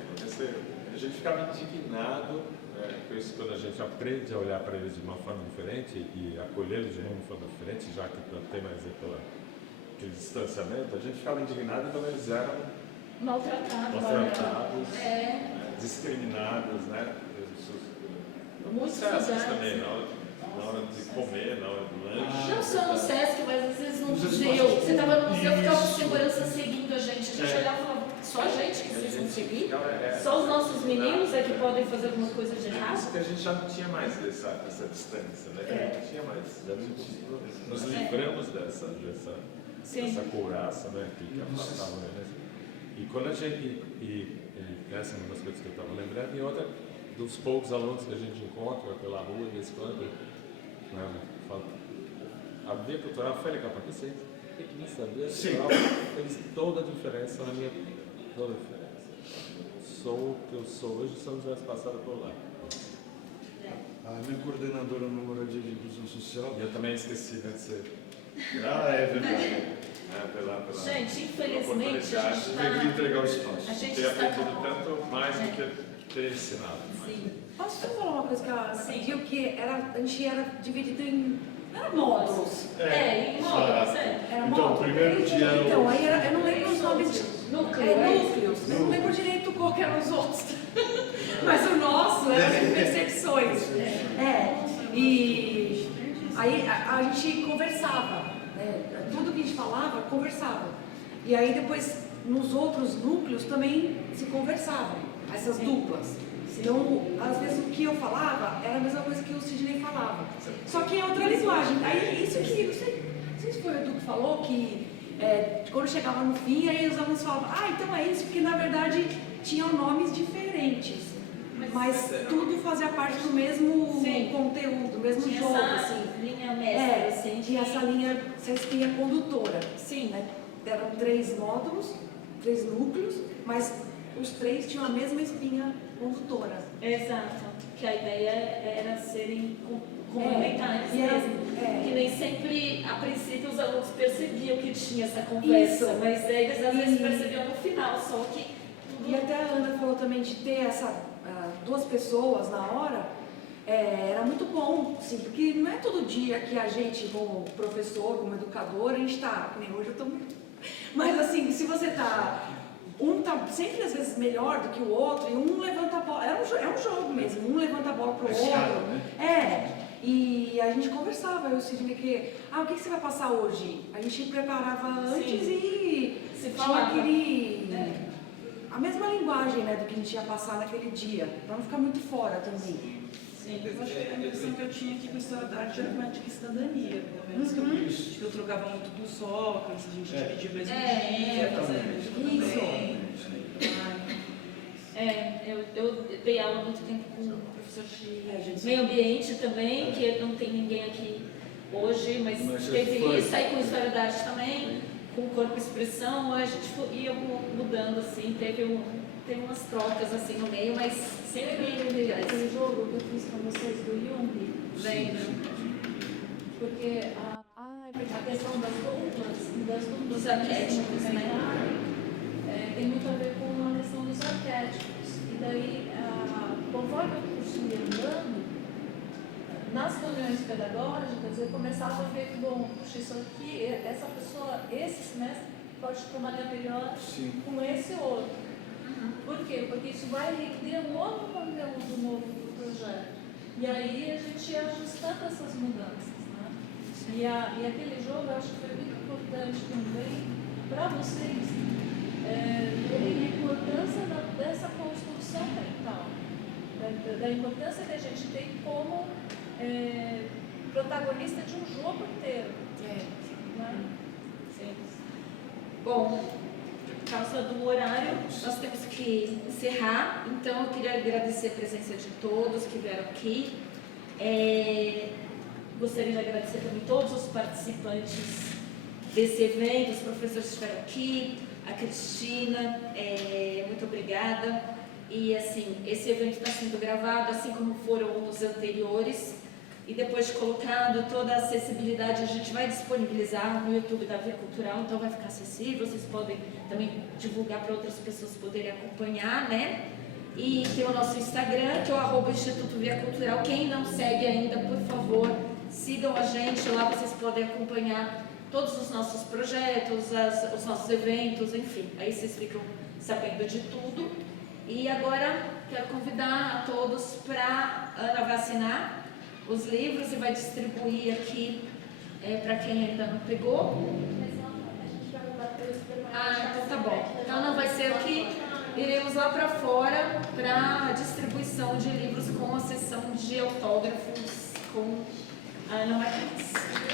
A gente ficava indignado, né, com isso, quando a gente aprende a olhar para eles de uma forma diferente e acolhê-los de uma forma diferente, já que tem mais aquele distanciamento, a gente ficava indignado quando eles eram maltratados, discriminados, né? Muitos lugares também, na hora de comer, na hora do lanche. Não só no Sesc, mas às vezes no museu. Você estava no museu, ficava com segurança seguindo a gente olhava e falava, só a gente que vocês vão seguir? Só os nossos meninos é que podem fazer alguma coisa de errado? Porque a gente já não tinha mais essa distância, né? A gente não tinha mais. Nos livramos dessa couraça, né? Que afastava, né? E quando a gente. Essa é uma das coisas que eu estava lembrando, e outra dos poucos alunos que a gente encontra pela rua, de vez em quando, né? A via cultural foi legal para vocês. Tem que saber, cultural fez toda a diferença na minha vida. Toda a diferença. Sou o que eu sou hoje, se eu não tivesse passado por lá. A minha coordenadora no Moradia de Inclusão Social. E eu também esqueci, né, de ser. É verdade. Gente, infelizmente, a gente está... entregar o espaço. A gente ter aprendido tanto mais do que ter ensinado. Sim. Posso só falar uma coisa que ela viu que a gente era dividido em módulos. Em módulos, Era então, módulo. o primeiro dia era Então, aí eu não lembro os nomes. Núcleos. Eu não lembro direito qual que eram os outros. Mas o nosso era de percepções. E aí a gente conversava. Tudo que a gente falava, conversava. E aí depois, nos outros núcleos também se conversavam, essas duplas. Então, às vezes o que eu falava era a mesma coisa que o Sidney falava. Só que é outra linguagem. Aí isso que, não sei se foi o Edu que falou, que quando chegava no fim, aí os alunos falavam, então é isso, porque na verdade tinham nomes diferentes. Mas tudo fazia parte do mesmo conteúdo, do mesmo jogo, assim. Linha mestra, assim. Tinha essa linha, essa espinha condutora. Sim. Eram 3 módulos, 3 núcleos, mas os 3 tinham a mesma espinha condutora. Exato. Que a ideia era serem complementares mesmo. Que nem sempre, a princípio, os alunos percebiam que tinha essa conversa, mas eles às vezes percebiam no final, só que... E até a Ana falou também de ter essa para 2 pessoas na hora, era muito bom, assim, porque não é todo dia que a gente, como professor, como educador, a gente está, nem hoje eu estou muito... Mas assim, se você está... Um está sempre às vezes melhor do que o outro, e um levanta a bola, é um jogo mesmo, um levanta a bola para o outro. Né? E a gente conversava, eu Sidney, que o que você vai passar hoje? A gente preparava antes e Se tinha falava. a mesma linguagem, né, do que a gente ia passar naquele dia, para não ficar muito fora também. Sim, eu acho que a impressão que eu tinha aqui com a história da arte era uma de cidadania, pelo menos, que eu trocava muito com o Sócrates, a gente dividia o mesmo dia, fazia Eu dei aula há muito tempo com um professor de meio ambiente também, que não tem ninguém aqui hoje, mas teve isso aí com História da Arte também, com Corpo e Expressão, a gente ia mudando assim, teve umas trocas assim no meio, mas sempre bem legais. Aquele jogo que eu fiz com vocês do Jung, porque a questão das duplas, Dos arquétipos, né? Tem muito a ver com a questão dos arquétipos. E daí, conforme o curso ia andando, nas reuniões pedagógicas, eu começava a ver que, bom, puxa, isso aqui, essa pessoa, esse semestre, pode trabalhar melhor com esse outro. Por quê? Porque isso vai render um outro conteúdo novo do projeto. E aí a gente ia ajustando essas mudanças, né? E aquele jogo, eu acho que foi muito importante também para vocês, verem a importância dessa construção mental, da importância que a gente tem como protagonista de um jogo inteiro. Né? Sim. Bom, por causa do horário, nós temos que encerrar, então eu queria agradecer a presença de todos que vieram aqui. Gostaria de agradecer também todos os participantes desse evento, os professores que estiveram aqui, a Cristina, muito obrigada. E assim, esse evento está sendo gravado, assim como foram os anteriores, e depois de colocado toda a acessibilidade, a gente vai disponibilizar no YouTube da Via Cultural, então vai ficar acessível, vocês podem também divulgar para outras pessoas poderem acompanhar, né? E tem o nosso Instagram, que é o @Instituto Via Cultural. Quem não segue ainda, por favor, sigam a gente, lá vocês podem acompanhar todos os nossos projetos, os nossos eventos, enfim, aí vocês ficam sabendo de tudo. E agora quero convidar a todos para Ana vacinar os livros e vai distribuir aqui para quem ainda não pegou. Então tá bom. Então não vai ser aqui, iremos lá para fora para a distribuição de livros com a sessão de autógrafos com a Ana Martins.